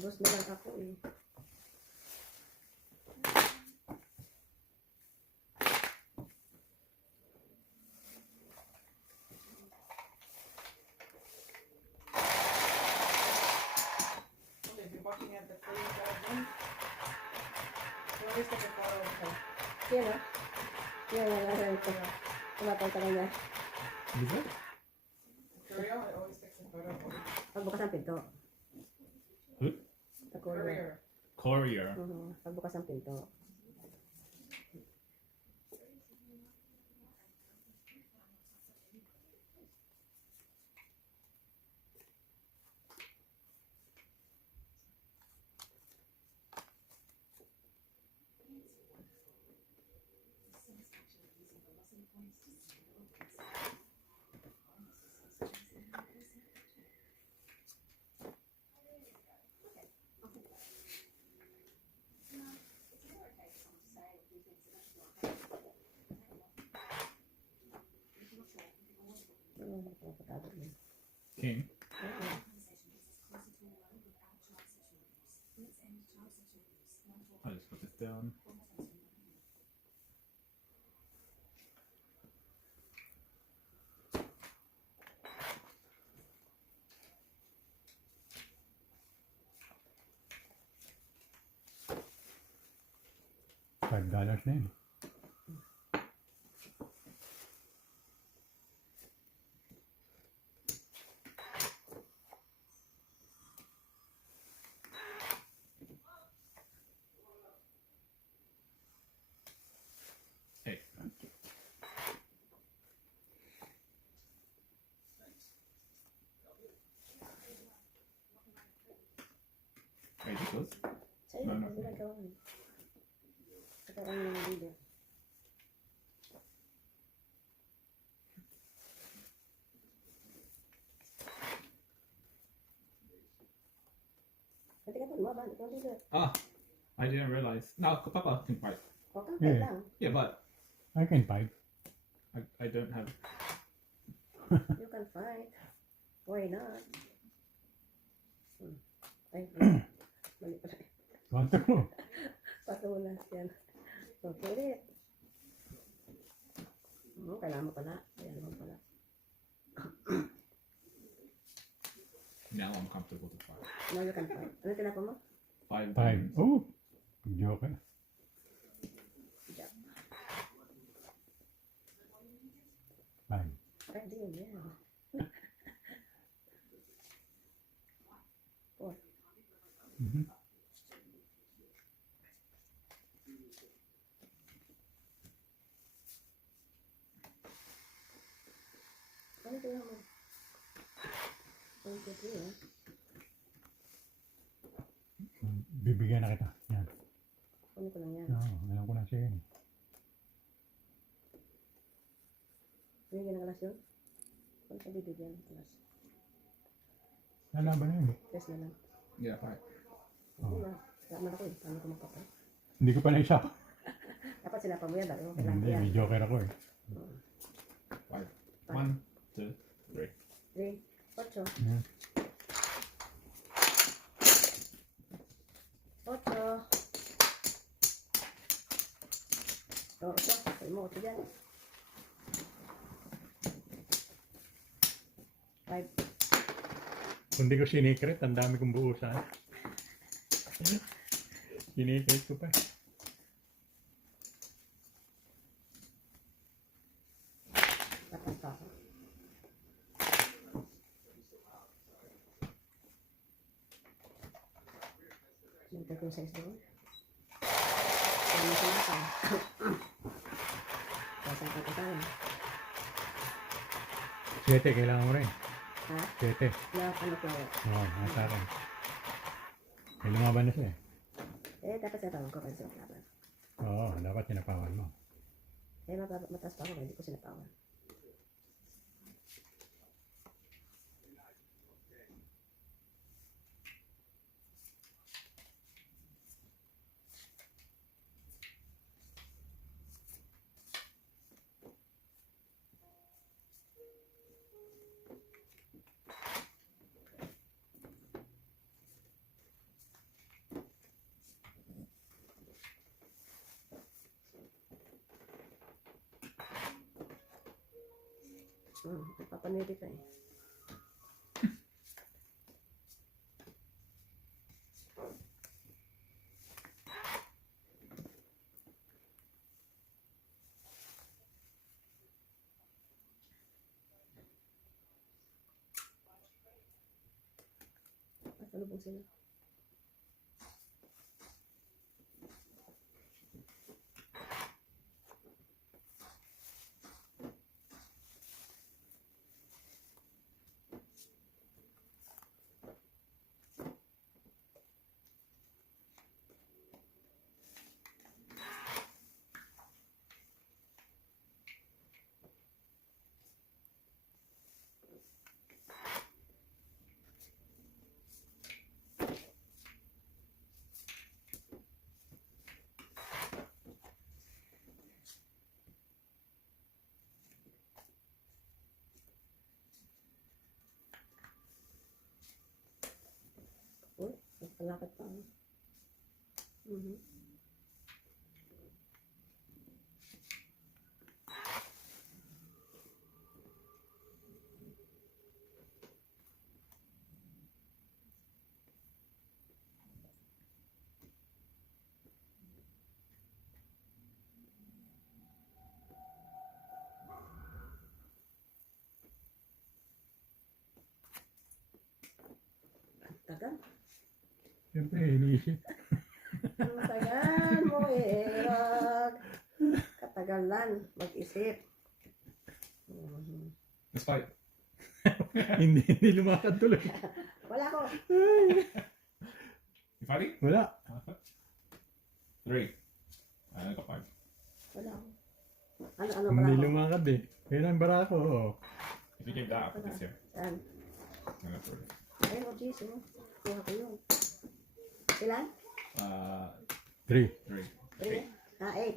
Dos na lang ako eh. Okay, if you're watching at the Korean garden, you always take a photo of her. Yan o. Yan wala ito. Tumatay ka na. Is it? Korea, I always take a photo of her. Pagbukas ng pinto. Who? Sa courier. Korea. Courier. Pagbukas ng pinto. King. I'll just put this down. $5 na yun. Hey. Wait, this was? Sa'yo, No, no. ang ginagawa mo. Katawan mo ng video. Pwede ka pa lumaba. Ikaw dito. Ah, I didn't realize. No, Papa can fight. O kang Yeah. lang. Yeah, but I can fight. I don't have. You can fight. Why not? Ay, mali pala. Bato mo. Patulas yan. Okay, ulit. Kailangan mo pala. Kailangan mo pala. Now I'm comfortable to fight. Now you can fight. Ano tinapa mo? 5 Five. diamonds. Oh, joke ka. Jack. Five. Pwede yun, yan. Mhm. Ano kailangan mo? 1, 2, 3, eh. Bibigyan na kita. Yan. Ano ko lang yan. Oo, alam ko na siya yun. Bigyan ng alas yun? Ano ka bibigyan ng alas? Lalaban na yun. Yes na lang. Yeah, fight. Hindi na. Wala man ako eh. Paano ko magpapay? Hindi ko pa na isa. Dapat sinapa mo yan. Dahil kailangan Hindi, yan. may joker ako eh. 5. 1, 2, 3. 3, 8. Yan. 8. O, ito. Sabi mo 8 dyan. 5. Kung di ko sinikret, ang dami kong buusan. Sinikret ko pa. Tapos pa ako. Nagtag yung size doon. Kaya mo sinapa. Kaya saan ka kasama? 7, kailangan mo rin. Ha? 7. Na ano flower? Oo, nasa akin. May lumaban na siya eh. Eh, dapat sinapawan ko kasi sila flower. Oo, dapat sinapawan mo. Eh, mataas pa ako kaya hindi ko sinapawan. Papanili ka eh. Pasalubong sila. Uy, nagpalakad pa. Tagal. Siyempre, iniisip. Ang tagal mo eh. Katagalan. Mag-isip. Let's fight. Hindi lumakad tuloy. Wala ko. You fighting? Wala. 3. I got 5. Wala ko. Ano Hindi ba? lumakad eh. Yan ang barako. Oh. If you give that, I'll put this here. Saan? I'm gonna throw it. Ayun, oh, jeez. Kuha ko yun. Ilan? 3. 3. 3? 8.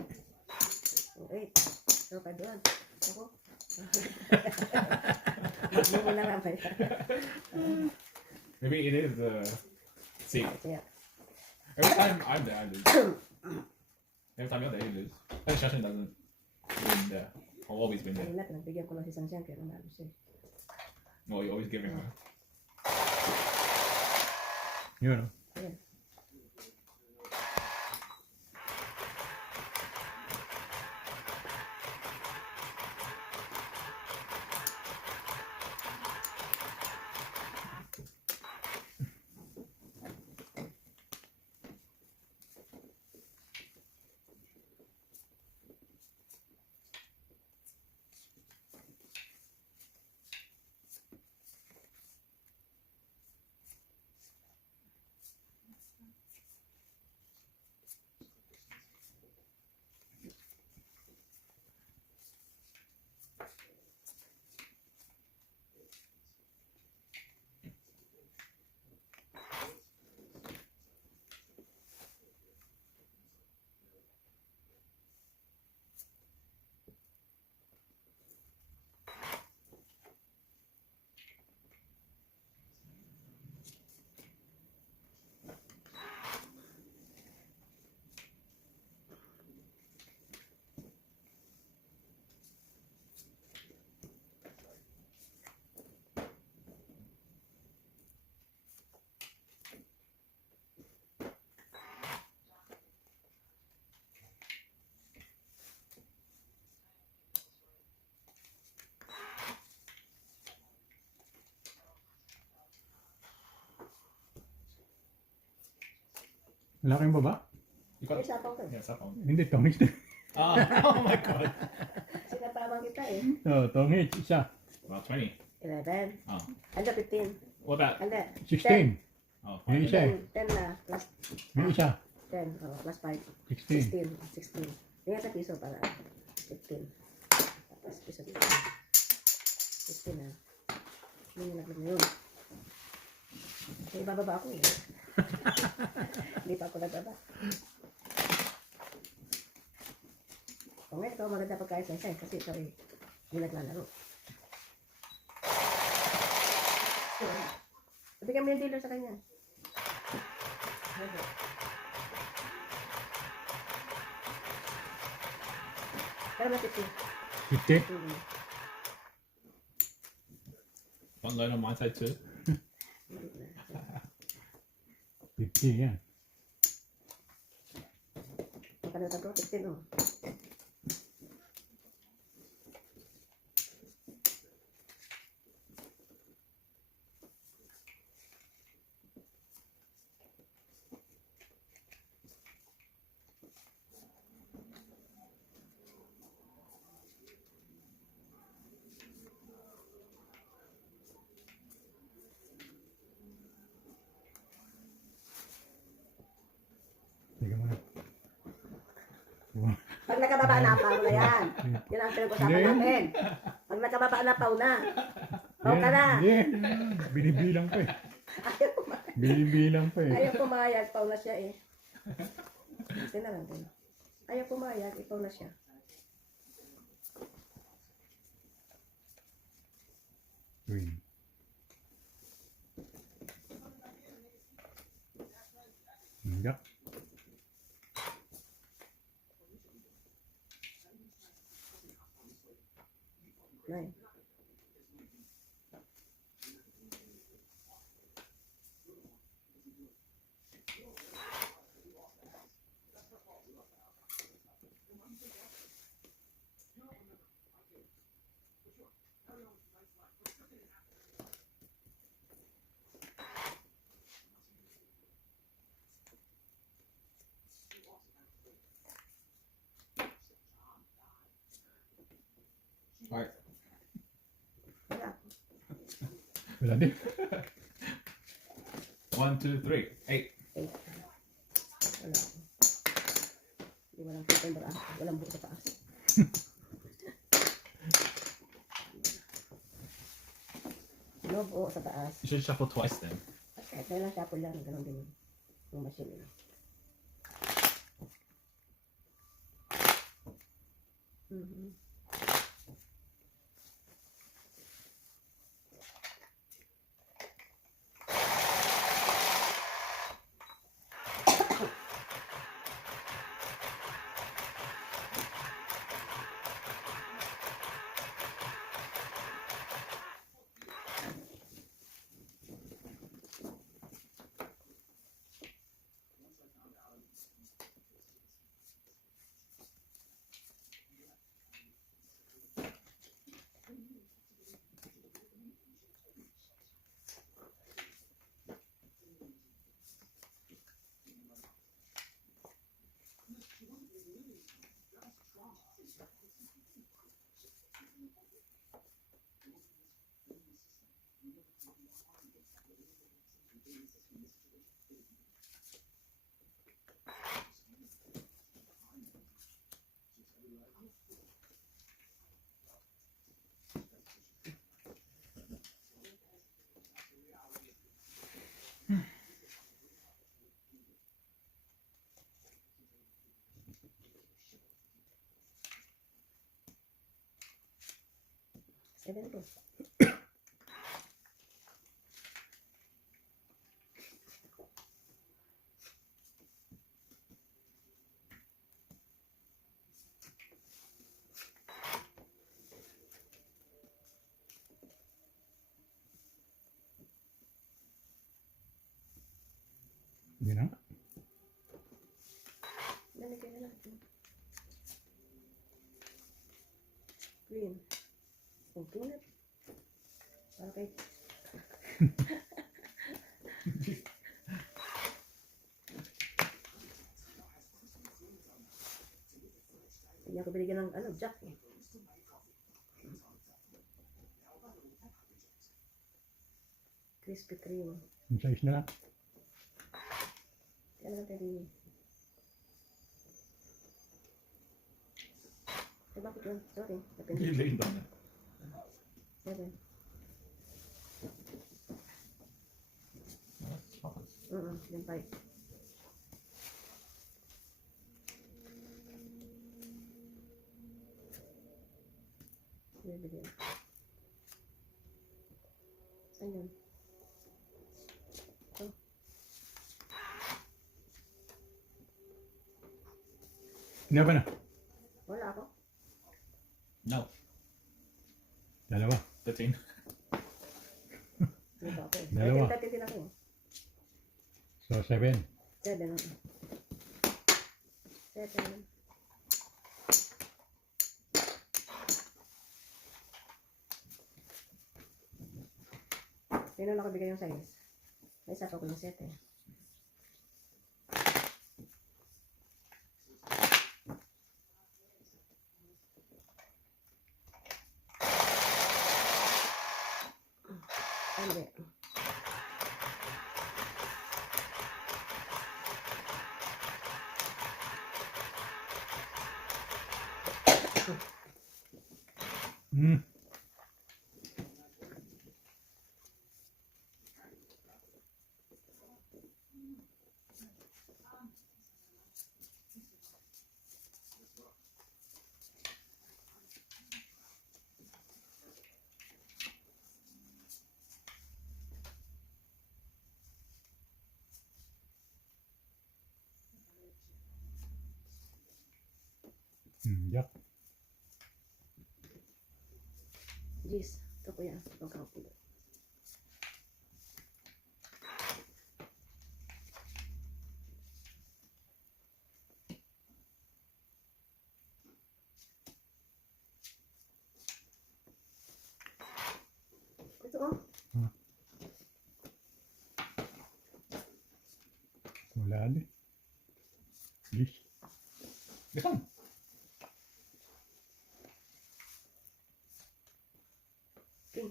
Oh, 8. So, 5 doon. Ako. Magmumula na lang ba yan? Maybe it is C. Yeah. Every time I'm there, I lose. Every time you're there, you lose. And Shashin doesn't win there. I'll always win there. Kanina, pinagbigyan ko lang si Sansyan kaya nanalo siya. Well, you're always giving her. Yun. Ayan. Wala kayong baba? You got Ay, sapang ko. Yeah, cell phone. Hindi, tongits na. Oh my god. Sinapamang kita eh. Tongits. Isa. Well, 20. 11. Oh. Anda, 15. What about? Anda. 16. Oh, Yung isa eh. 10 na. Plus Yung isa. 10. Oh, plus 5. 16. 16. Tingnan sa piso para 15. Tapos piso dito. 15 na. Hindi nyo naglag yun. May bababa ako eh. Hindi pa ako nagbaba. O ngayon, ito maganda pagkain sa isa kasi ito eh, hindi naglalaro. Bigyan mo yung dealer sa kanya. Pero mas ito. 50. want to learn on my side too? 50 yan. Makalimutan ko, 15 oh. Sige mo na. Pag nakababa na, pau na yan. Yan ang pinag-usapan Hindi. natin. Pag nakababa na, pau na. Pau ka na. Hindi. Binibilang pa eh. Binibilang pa eh. Ayaw pumayag, pau na siya eh. Tingnan na natin. Ayaw pumayag, ipaw na siya. Queen. Jack. Nine. Right. Wala. Wala din. 1, 2, 3, 8. Wala. Hindi walang September ah. Walang buo sa taas. No buo sa taas. You should shuffle twice then. Kahit kailan shuffle lang, ganun din yung machine nila. Mhm. Seven po. Yun na. Lalagyan na natin. Green. Ang tunat. Para kay... Hindi ako binigyan ng ano, jack eh. Krispy Kreme. Yung size na lang. Yan lang tayo din. Eh, bakit yun? Sorry. You Napindot. leaned on it. Seven. No, that's chocolates. Yung five. Bibigyan. Saan yun? Hindi ba na? Wala ako. No. Dalawa. 13. Dito ako eh. Dalawa. 13 din ako eh. So, 7. 7 ako. 7. Sino nakabigay yung size? May isa pa ko yung 7 eh. Hindi. Hmm. Jack. Jeez. Ito po yan. Itong kapulo. Ito oh. Wala din. Yes. This one. King.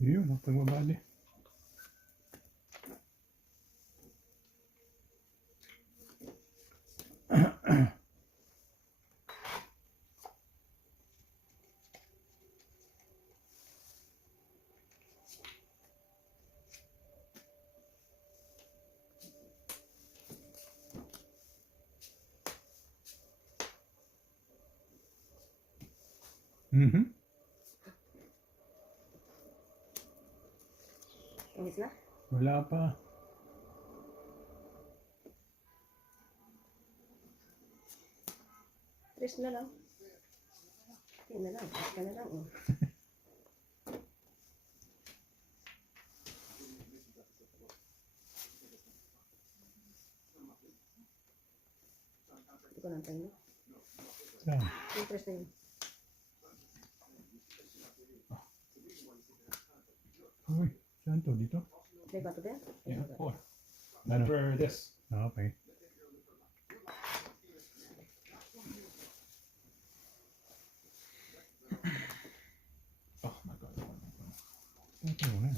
Yun, pagbabali. Mhm. Ingis na? Wala pa. Tres na lang. King na lang. Tres ka na lang oh. Hindi ko nantay no? Saan? Yung tres na yun. Uy, saan to? Dito? May bato din? Yeah, 4. Ano? For this. Ah, okay. Oh my god. Ito na.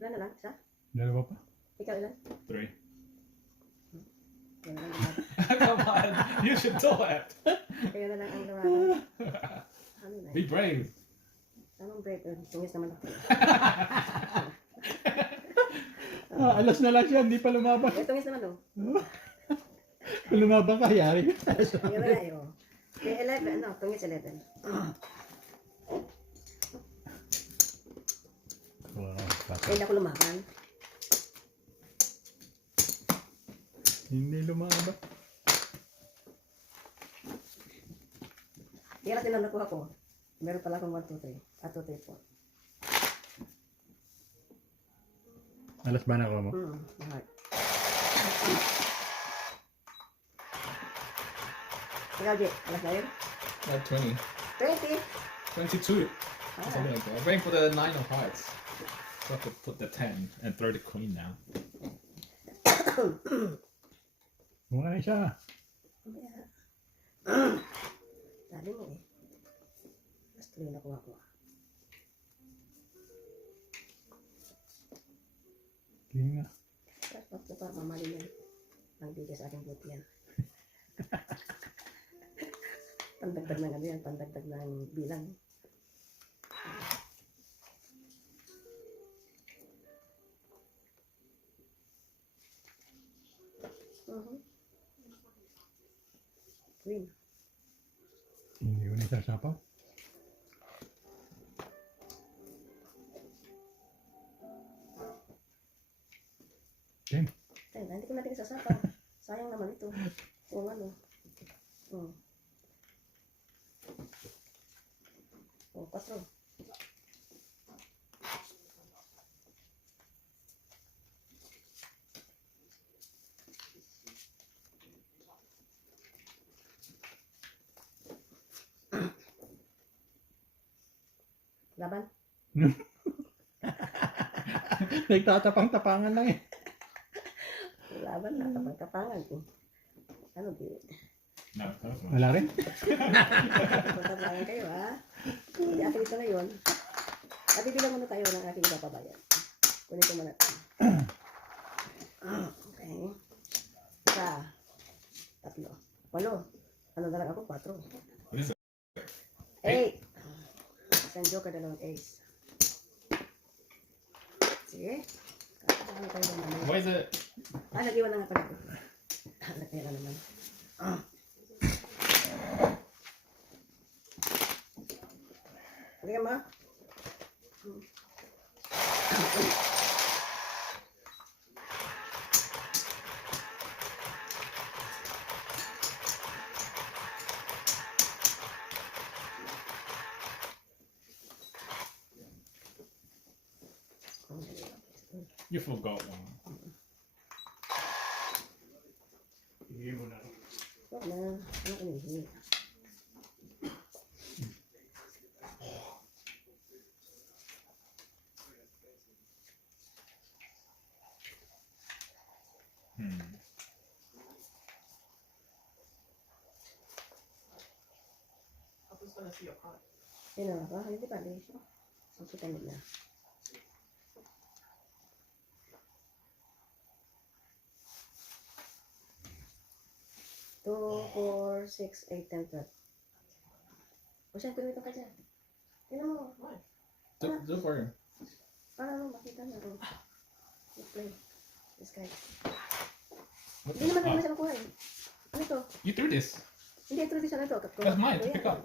Ilan na lang? Isa? Dalawa pa? Ikaw ilan? 3. Kaya na lang lumaban. Come on, you should do it. Kaya na lang ang lumaban. Ano na Be brave. Anong break? Tungis naman ako. Ah, alas na lang siya, hindi pa lumabas. Tungis naman oh. Kung lumabas ka, yari. Yung wala eh oh. Kaya 11, ano? Tungis 11. Kaya ako lumaban. Hindi lumabas. Kaya natin ang nakuha ko. Meron pala akong 1, 2, 3. 2, 3, 4. Alas ba na ako mo? Lahat. Ikaw, Jay. Alas na yun? 20. 20. 22. Ah. Something like that. I'm waiting for the 9 of hearts. So I have to put the 10 and throw the queen now. Mukha isa. Dali mo eh. Mas tuloy na kuha ko. King na. Tapos na para mamali yan. Ang bigay sa aking buti yan. Pandagdag ng ano yan. Pandagdag ng bilang. Queen. Hindi ko na isasapaw. hindi ko natin sasaka. Sayang naman ito. Kung ano. Oh, 4. Laban. Nagtatapang-tapangan lang eh. Laban na kapag-kapangan ko. Ano di? No, that's not. Wala rin? Kapag-kapangan kayo ha. Hindi akin ito ngayon. At bibilang muna tayo ng aking ipapabayan. Kunin ko muna ito. Okay. Isa. 3. 8. Ano na lang ako? 4. What is it? 8. Isang joker, 2 ace. Sige. Kakasama tayo ng naman. What is it? Nag-iwan na nga pala. Nag-iwan na naman. Halika ma. You forgot one. Hindi mo na. Huwag na. Ano ka nihi? I was gonna see your card. Sino na ba? Hindi pa. Ang sutanod na. 2, 4, 6, 8, 10, 12. O siya, tuloy ito ka dyan. Tingnan mo. Do it for you. Para mo makita na. Let's play. This guy. What Hindi naman the naman fuck? siya nakuha eh. Ano to? You threw this. Hindi, ito rin siya na ito. That's mine to pick up.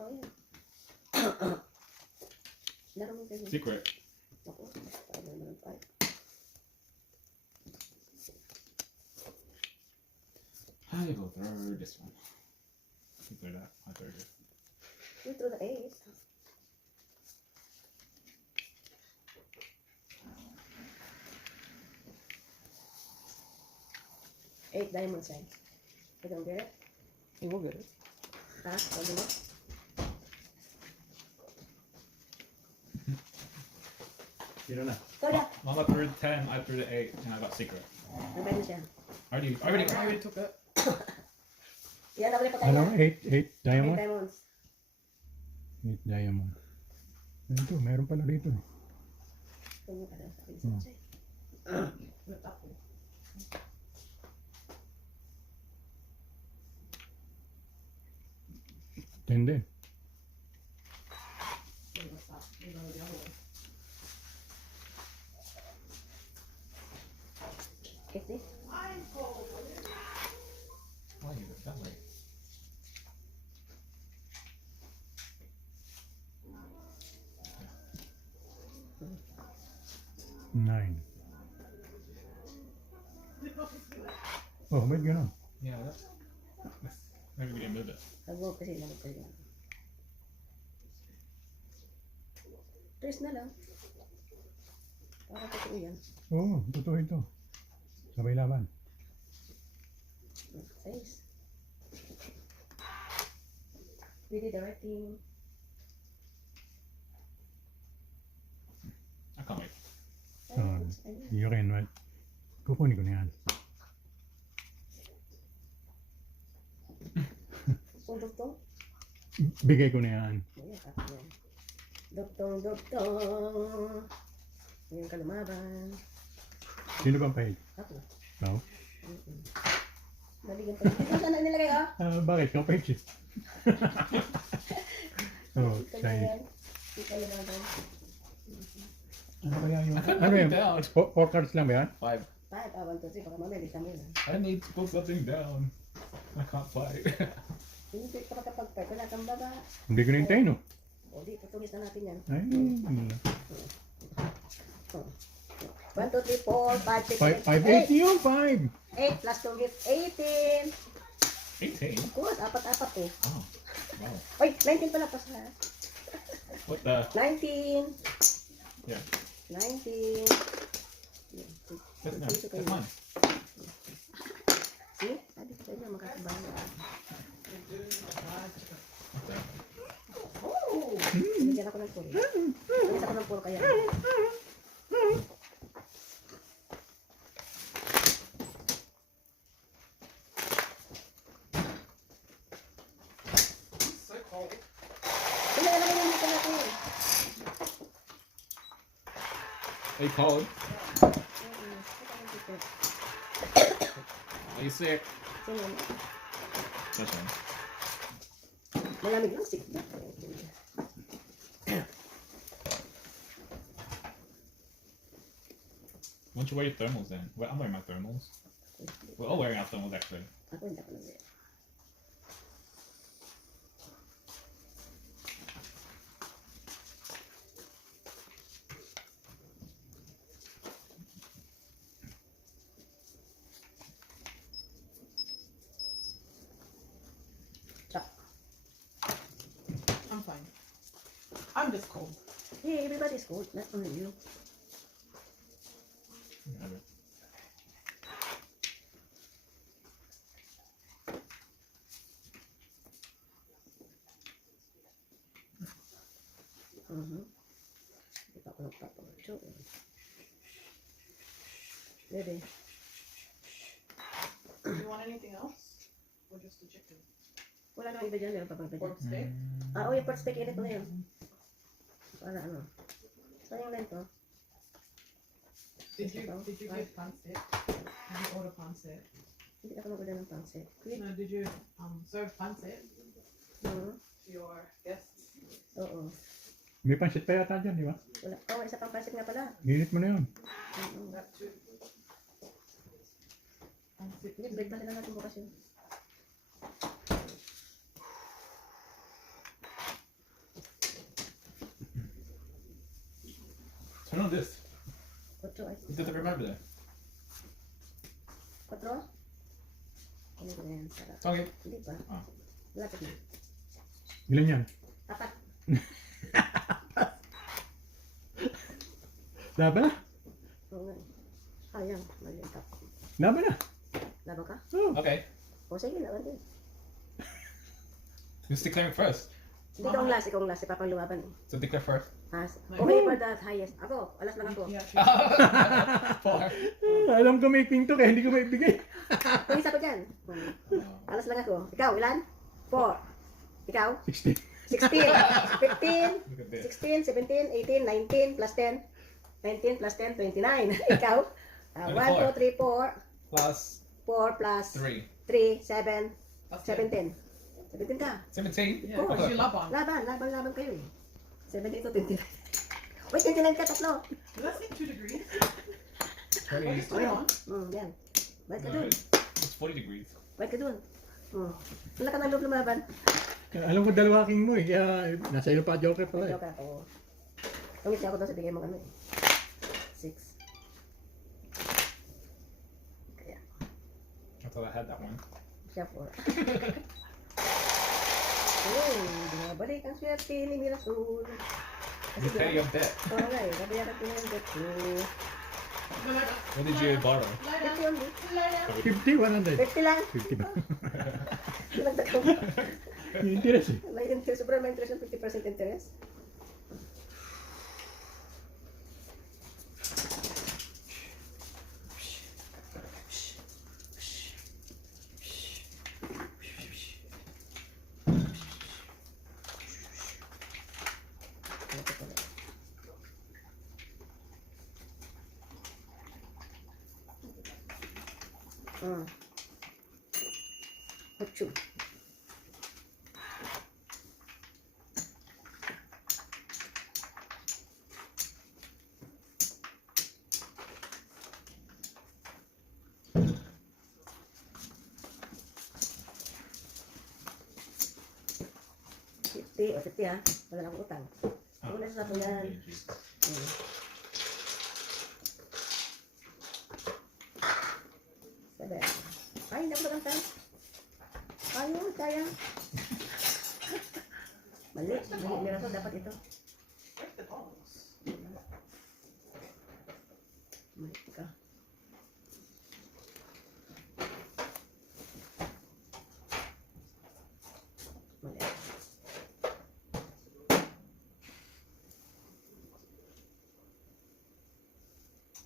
Laro mo kayo. Secret. Ako, paano naman tayo. I will throw this one. You throw that. I throw this. You threw the ace. Eight diamond signs. You don't get it? You will get it. Ha? Sabi mo? Sino na? Toda! Mama threw the 10, I threw the 8, and I got secret. Nabay na siya. I I already already took it. Yan, nabali pa tayo. Ano? 8 Eight diamond? diamonds. 8 diamond. Ito, meron pala dito. Tingnan ka daw sa akin. With that one. Tende. Then what's that? You know, the other one. 50? Why you look that way? Nine. Oh, ba't gano'n? Yeah, maybe we didn't move it. Nag-walk kasi, nalog ko yun. Tres na lang. Para totoo yan. Oo, totoo ito. Sabay laban. 6. We did the right thing. I can't wait. You rin, right? Kukunin ko na yan. Duktong. Bigay ko na yan. Ayan, tapos yan. Duktong. Ngayon ka lumaban. Sino bang pahig? Ako. No? Nabigyan pa. Ito saan na nilagay ah? Bakit? Ikaw pahig siya. Oh, Ito na say. yan. Ito lumaban. Ano kaya yung... I couldn't Ano put yan? it down. 4 cards lang ba yan? 5. 5, 1, 2, 3. Baka mamaya ligtan mo yun. I need to put something down. I can't play. Hindi ka makapag-fight. Wala kang baba. Hindi ko nintayin, no? O di, tutugis na natin yan. Ay, 1, 2, 3, 4, 5, 6, 580 yun, 5. 8 plus 2 gives 18. 18. Good, apat-apat eh. Oh, wow. Uy, 19 pala pa sa. What the? 19. Yeah. 19. That's nice. That's fine. See? Sabi ko sa inyo, makakabahan. What the? Binigyan ako ng puro. Binigyan ako ng puro kaya. So cold. Ano na lang yung dito natin? Hey, cold. Are you sick? Sino? That's fine. Malamig lang, sick na. Why don't you wear your thermals then? Well, I'm wearing my thermals. We're all wearing our thermals actually. Ako hindi ako nag I'm fine. I'm just cold. Hey, everybody's cold, not only you. Whatever. Hindi pa ako nagpapagcho. Ready? Do you want anything else? Or just the chicken? Wala nang iba dyan, meron pa bang iba dyan? Pork steak? Ah, oh, yung pork steak, init mo na yun. Para ano? Saan yung lento? Did you get pancit? Did you order pancit? Hindi ako mag-order ng pancit. Quick. No, did you serve pancit Oo. to your guests? Oo. May pansit pa yata dyan, di ba? Wala. Oh, may isa pang pancit nga pala. Ginit mo na yun. That too. Pancit. Hindi, break pa sila natin bukas yun. Turn on this. 8 ay. You did the remember that. 4? Ano ko na yan? Sarap. Okay. Hindi pa. Ah. Lapit na. Ilan yan? 4. Laban na? Oo nga. Sayang. Mali ang tap. Laban na? Laban ka? Oh. Okay. O sige, laban din. Who's declaring first? Hindi ikaw ang last, ikaw ang last. Ipapang lumaban eh. So declare first. Okay for the highest. Ako, alas lang ako. Yeah, Four. Alam ko may pinto kaya hindi ko maibigay. Kung isa ko dyan. Alas lang ako. Ikaw, ilan? 4. Ikaw? 16. 16. 15. Look at this. 16, 17, 18, 19, plus 10. 19 plus 10, 29. Ikaw? 1, 2, 3, 4. Plus 4 plus 3. 3, 7, That's it. 17. 17 ka. 17? Yeah, because you love on. Laban kayo eh. 17 to 29. Uy, 29 ka, tatlo. Did that say 2 degrees? 20. What is 21? Yan. Balik ka No, dun. it's 40 degrees. Balik ka dun. Wala ka ng loob lumaban. Alam ko dalawa king mo eh, kaya nasa ilo pa joker pala eh. Joke ako. Tumit niya ako doon sa bigay mong ano eh. 6. Kaya, I thought I had that one. siya 4. Uy, binabalik ang swerte ni Mirasol. You pay your debt. Oo nga eh, nabayaran ko na yung debt ko. What did you borrow? 50 only. 50, 100. 50 lang. 50 ba? Nagtakaw. Yung interest eh. May interest, sobrang may interest yung 50% interest. Ocho. O 50 ha. Wala lang utang. Wala sa yan. Ayun, sayang. Mali. Mali. Mirasol, dapat ito. Where's the dogs? Mali ka. Mali.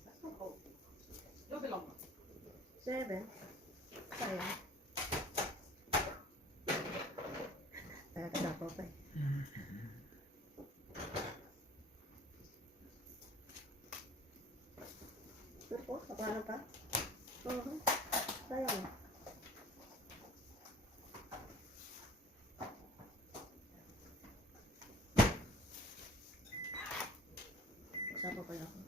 That's not cold. You'll be longer. 7. Sayang. Nakakadapo pa eh. Ano po? Nakuha pa? Oo. Sayang. Kasama pala ako.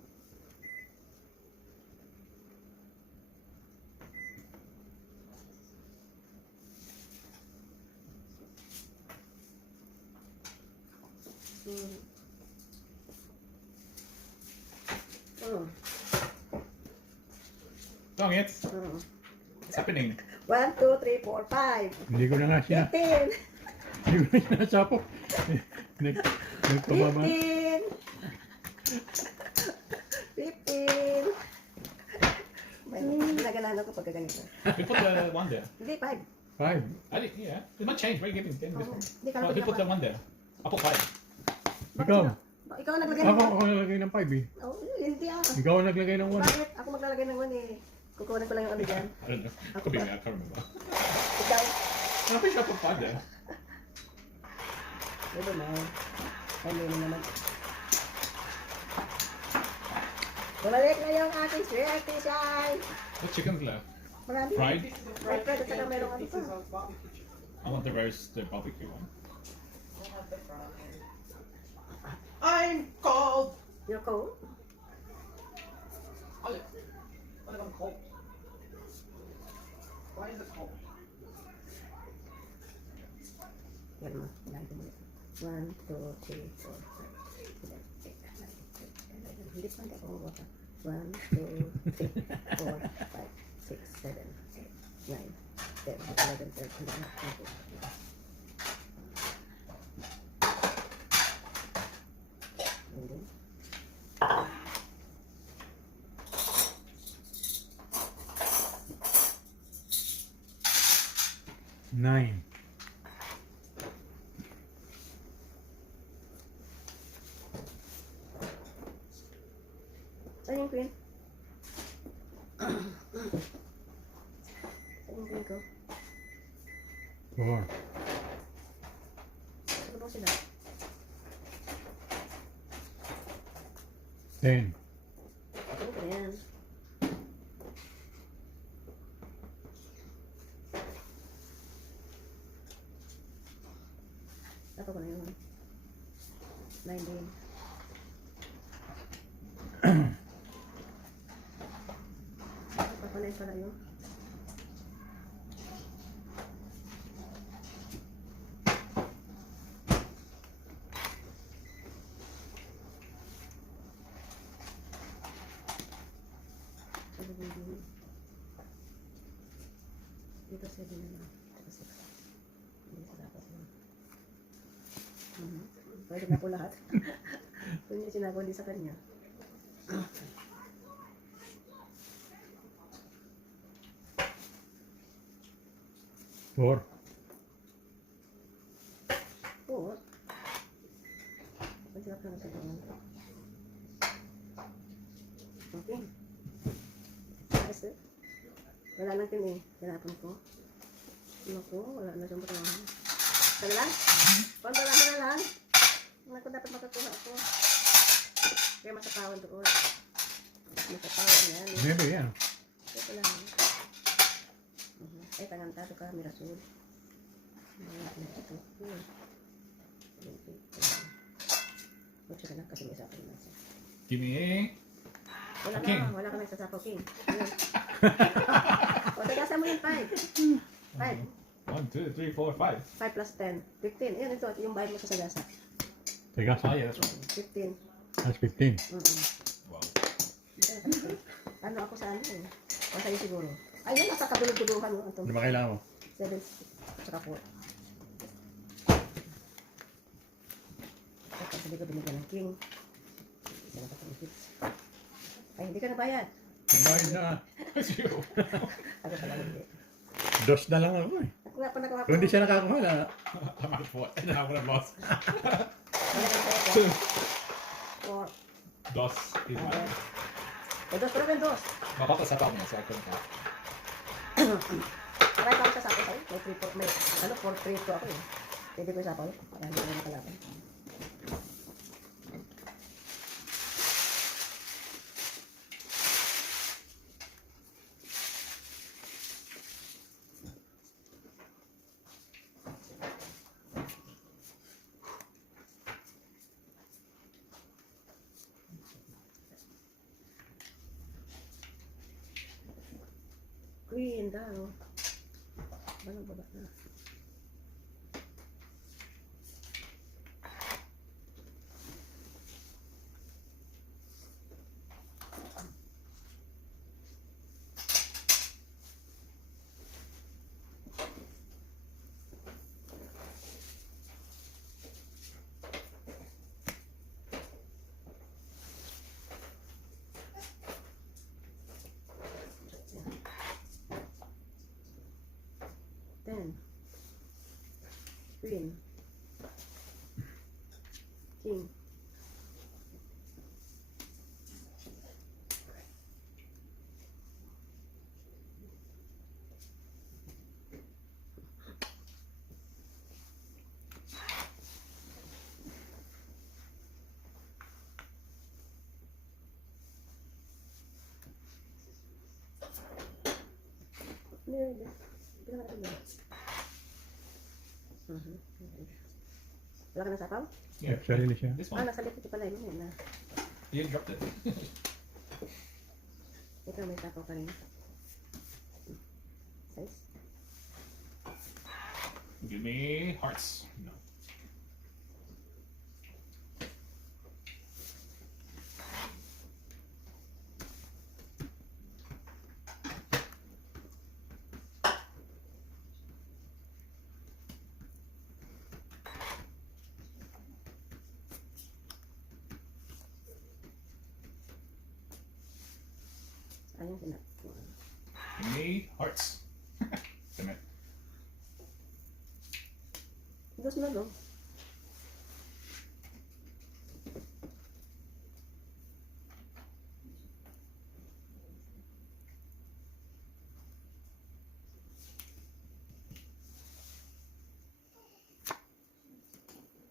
Dong it. Mm. What's happening? 1, 2, 3, 4, 5. Hindi ko na nga siya. 15. Hindi ko na sinasapok. Nagpababa. 15. 15. May naganahan ako pagka ganito. We put the one there. Hindi, 5. 5. I did, yeah. It might change. Why are you giving 10? Oo. Hindi ka Well, we put the one there. I put 5. Ikaw. Ikaw ang naglagay Ako, ng 1. ako naglagay ng 5 eh. Oh, hindi ah. Ikaw ang naglagay ng 1. Bakit? Ako maglalagay ng 1 eh. Kukunin ko lang yung ano dyan. I don't know. Could be me. I can't remember. Ikaw. I'm pretty sure I put 5 there. Ito na. Ay, meron naman. Bumalik na yung aking swerte, Shai. What chicken's left? Marami. Fried? Fried bread at saka merong ano pa. Pieces of barbecue chicken. I want the roast, the barbecue one. We'll have the fried. I'm cold. You're cold? Olive. Olive, I'm cold. Why is it cold? Yan mo. Unahin ko muna. 1, 2, 3, 4, 5, 6, 7, 8, 9, 10, 11. Hindi pa, hindi ako mababa. 1, 2, 3, 4, 5, 6, 7, 8, 9, 10, 11, 12, 13, 14. 9. Saan yung queen? Saan yung queen ko? 4. Ano ba sila? 10. Ano ko na yan? Ako ko na yun. 9 din. Papanay pala yun. Ano ba yun? Dito 7 na lang. Dito 6. Hindi sa dapat yun. Pwede na po lahat. Kung hindi sinabi, hindi sa kanya. 4. Oo. Ang sarap naman sa ganyan. Okay. Ayos eh. Wala nang tin eh. Hinapon ko. Naku, wala na siyang patawahan. Sana lang? Pantala ko na lang. Naku, dapat makakuha ako. Kaya makatawan doon. Makatawan yan. Maybe, yeah. Ito lang. Ay, tangantado ka, Mirasol. Ito. Huwag siya na kasi may sapo na siya. Give me Wala Okay. na, wala ka na sa sapo, King. O, tagasan mo yung 5. 5. 1, 2, 3, 4, 5. 5 plus 10. 15. Ayan, ito, yung bayad mo sa sagasa. Teka, Oh yeah, that's right. 15. that's 15. Wow. Ano ako sa ano eh. O sa'yo siguro. Ayun, nasa kadulog-duluhan mo. Ano ba kailangan mo? 7. Saka 4. Tapos sabi ko binigyan ng king. Isa na pa ng 6. Ay, hindi ka nabayad. Kumain na. It's you. Ako pala hindi. Dos na lang ako eh. Ako nga pa nakakuha. Kung hindi siya nakakuha na. I'm at 4. And then I would have lost. Four. Dos is Okay. mine. O, dos, pero may dos. My papa set up me, so I couldn't count. Aray pa ako sa sapo sa'yo. May 3, 4, may, 4, 3, 2 ako eh. Pwede ko yung sapo. Para hindi ko nakalaban. Queen daw. Balang baba na. Ten. Queen. King. Wala ka na sapaw? Yeah, Sarili siya. this Ah, one. nasa likod ko pala yun na. You dropped it. Ito may sapaw pa rin. Size. Give me hearts. No. Ayun sila. Give me hearts. Damn it. Dos na no?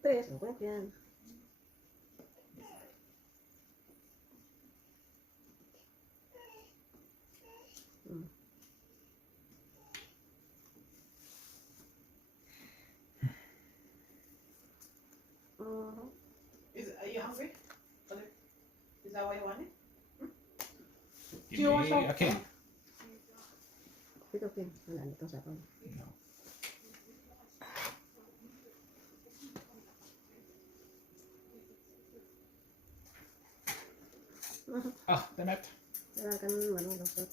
Tres, okay yan. Are you hungry? Is that why you want it? Give you want me some? a king. Ito, Kim. Wala na itong sapaw. No. Ah, damn it. Wala kang ano, lusot.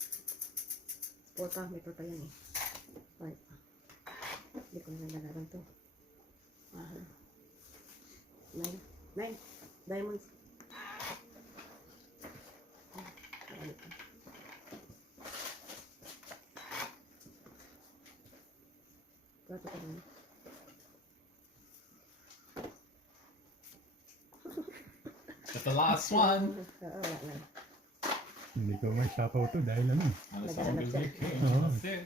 Four pa, may four pa yan eh. Five. Hindi ko na nalalaban to. Aha. Nine. Nine. Diamonds. Marami pa. Plato pa rin. That's the last one. Oo, wala na. Hindi ko may sapaw to dahil ano. And this one gives me a king. Oh. That's it.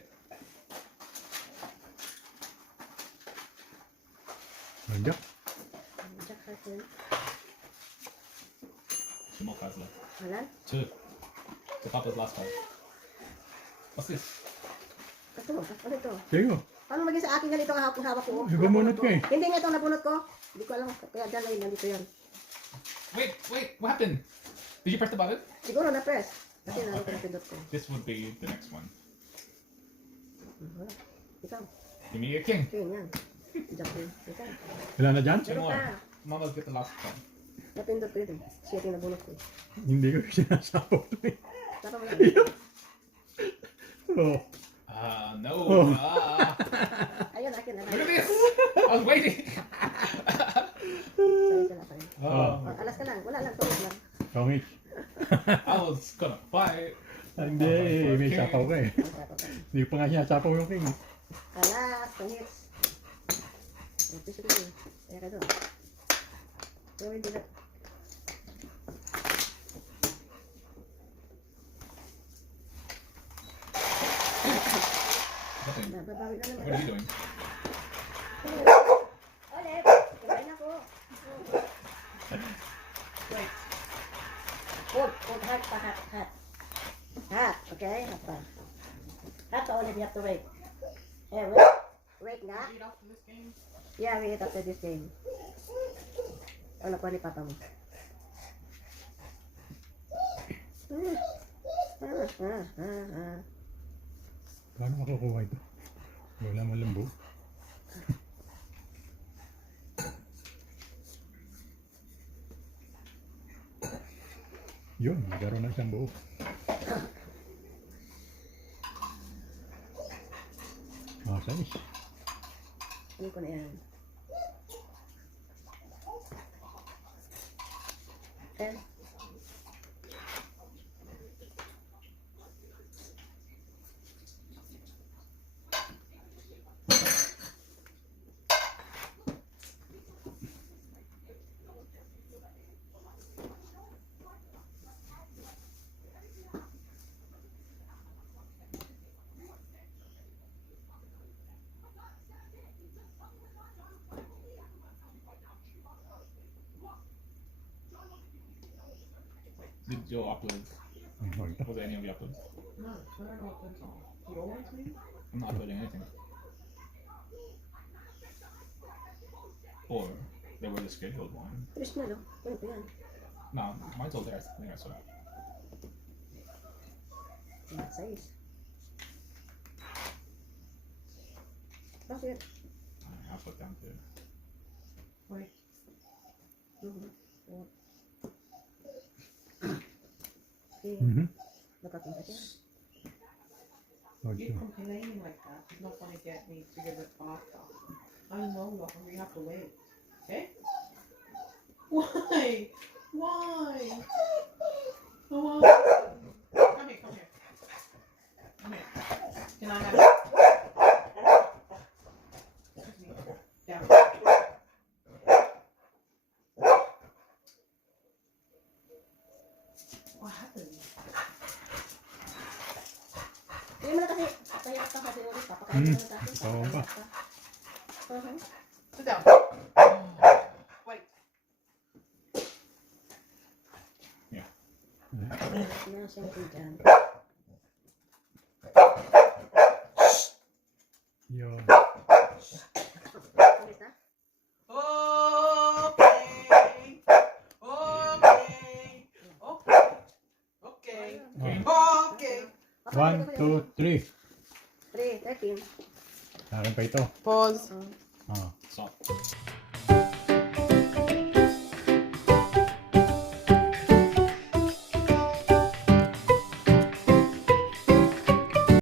Magdak. Jack Hudson. Two more cards left. Wala? Two. To Papa's last card. What's this? Ito, ano ito? Sige. Paano maging sa akin ganito ang hawak ko? Bumunot ka eh. Hindi nga ito nabunot ko. Hindi ko alam. Kaya dyan lang nandito yan. Wait, what happened? Did you press the button? Siguro na-press. Kasi Oh, nandito okay. na pindot ko. This would be the next one. Wala. Ikaw. Give me a king. Okay, yan. Jack din. Ikaw. Wala na dyan? Two Meron more. pa. Mama's get the last one. Napindot ko yun. Siya yung nabunot ko. Hindi ko sinasapaw to eh. Tapa mo lang. Oh. No. Oh. Ah. Ayun, akin was waiting. Sorry, wala pa rin. Oh, Oh, alas ka lang. Wala lang. Tuloy lang. Pangit. I was gonna fight. Hindi, may sapaw ka eh. Hindi pa nga siya sapaw yung king. Alas, pangits. Oh, piso ko yun. Kaya ka doon. Pero hindi na. Nothing. Nababawi na naman. What are you doing? Ulit! Kumain ako. Wait. Hold, hot pa, hot, hot. Hot, okay? Hot pa. Hot pa ulit, you have to wait. Eh, wait. Wait nga. Eat after this game. Yeah, we eat after this game. Ano pa ni Papa mo? Paano makukuha ito? Wala mo lambo. Yun, nagkaroon ng isang buo. Sayos. Ano ko na yan? Eh? Did you upload? Ito. Was there any of your uploads? No, I don't know what that's on. You always maybe? I'm not uploading anything. Or they were the scheduled one. Fish na, no? Ano pa yan? No, mine's all there. I think I saw it. Sais. Bakit? I'll put down too. Wait. Mhm. Nakapunta siya. You complaining like that is not gonna get me to give it faster. I know, Lohan, we have to wait. Okay? Why? Why? Come on. Come here, come here. Come here. Can I have it? Excuse me. Down. What happened? Hindi mo na kasi, kaya ka kasi ulit, papakain mo na natin. Oo pa. Sit down. Wait. Yan, siyempre dyan. Yun. Ulit na? Okay. Okay. Okay. Okay. Okay. 1, 2, 3. 3, 13. Akin pa ito. Pause. Ah. Stop.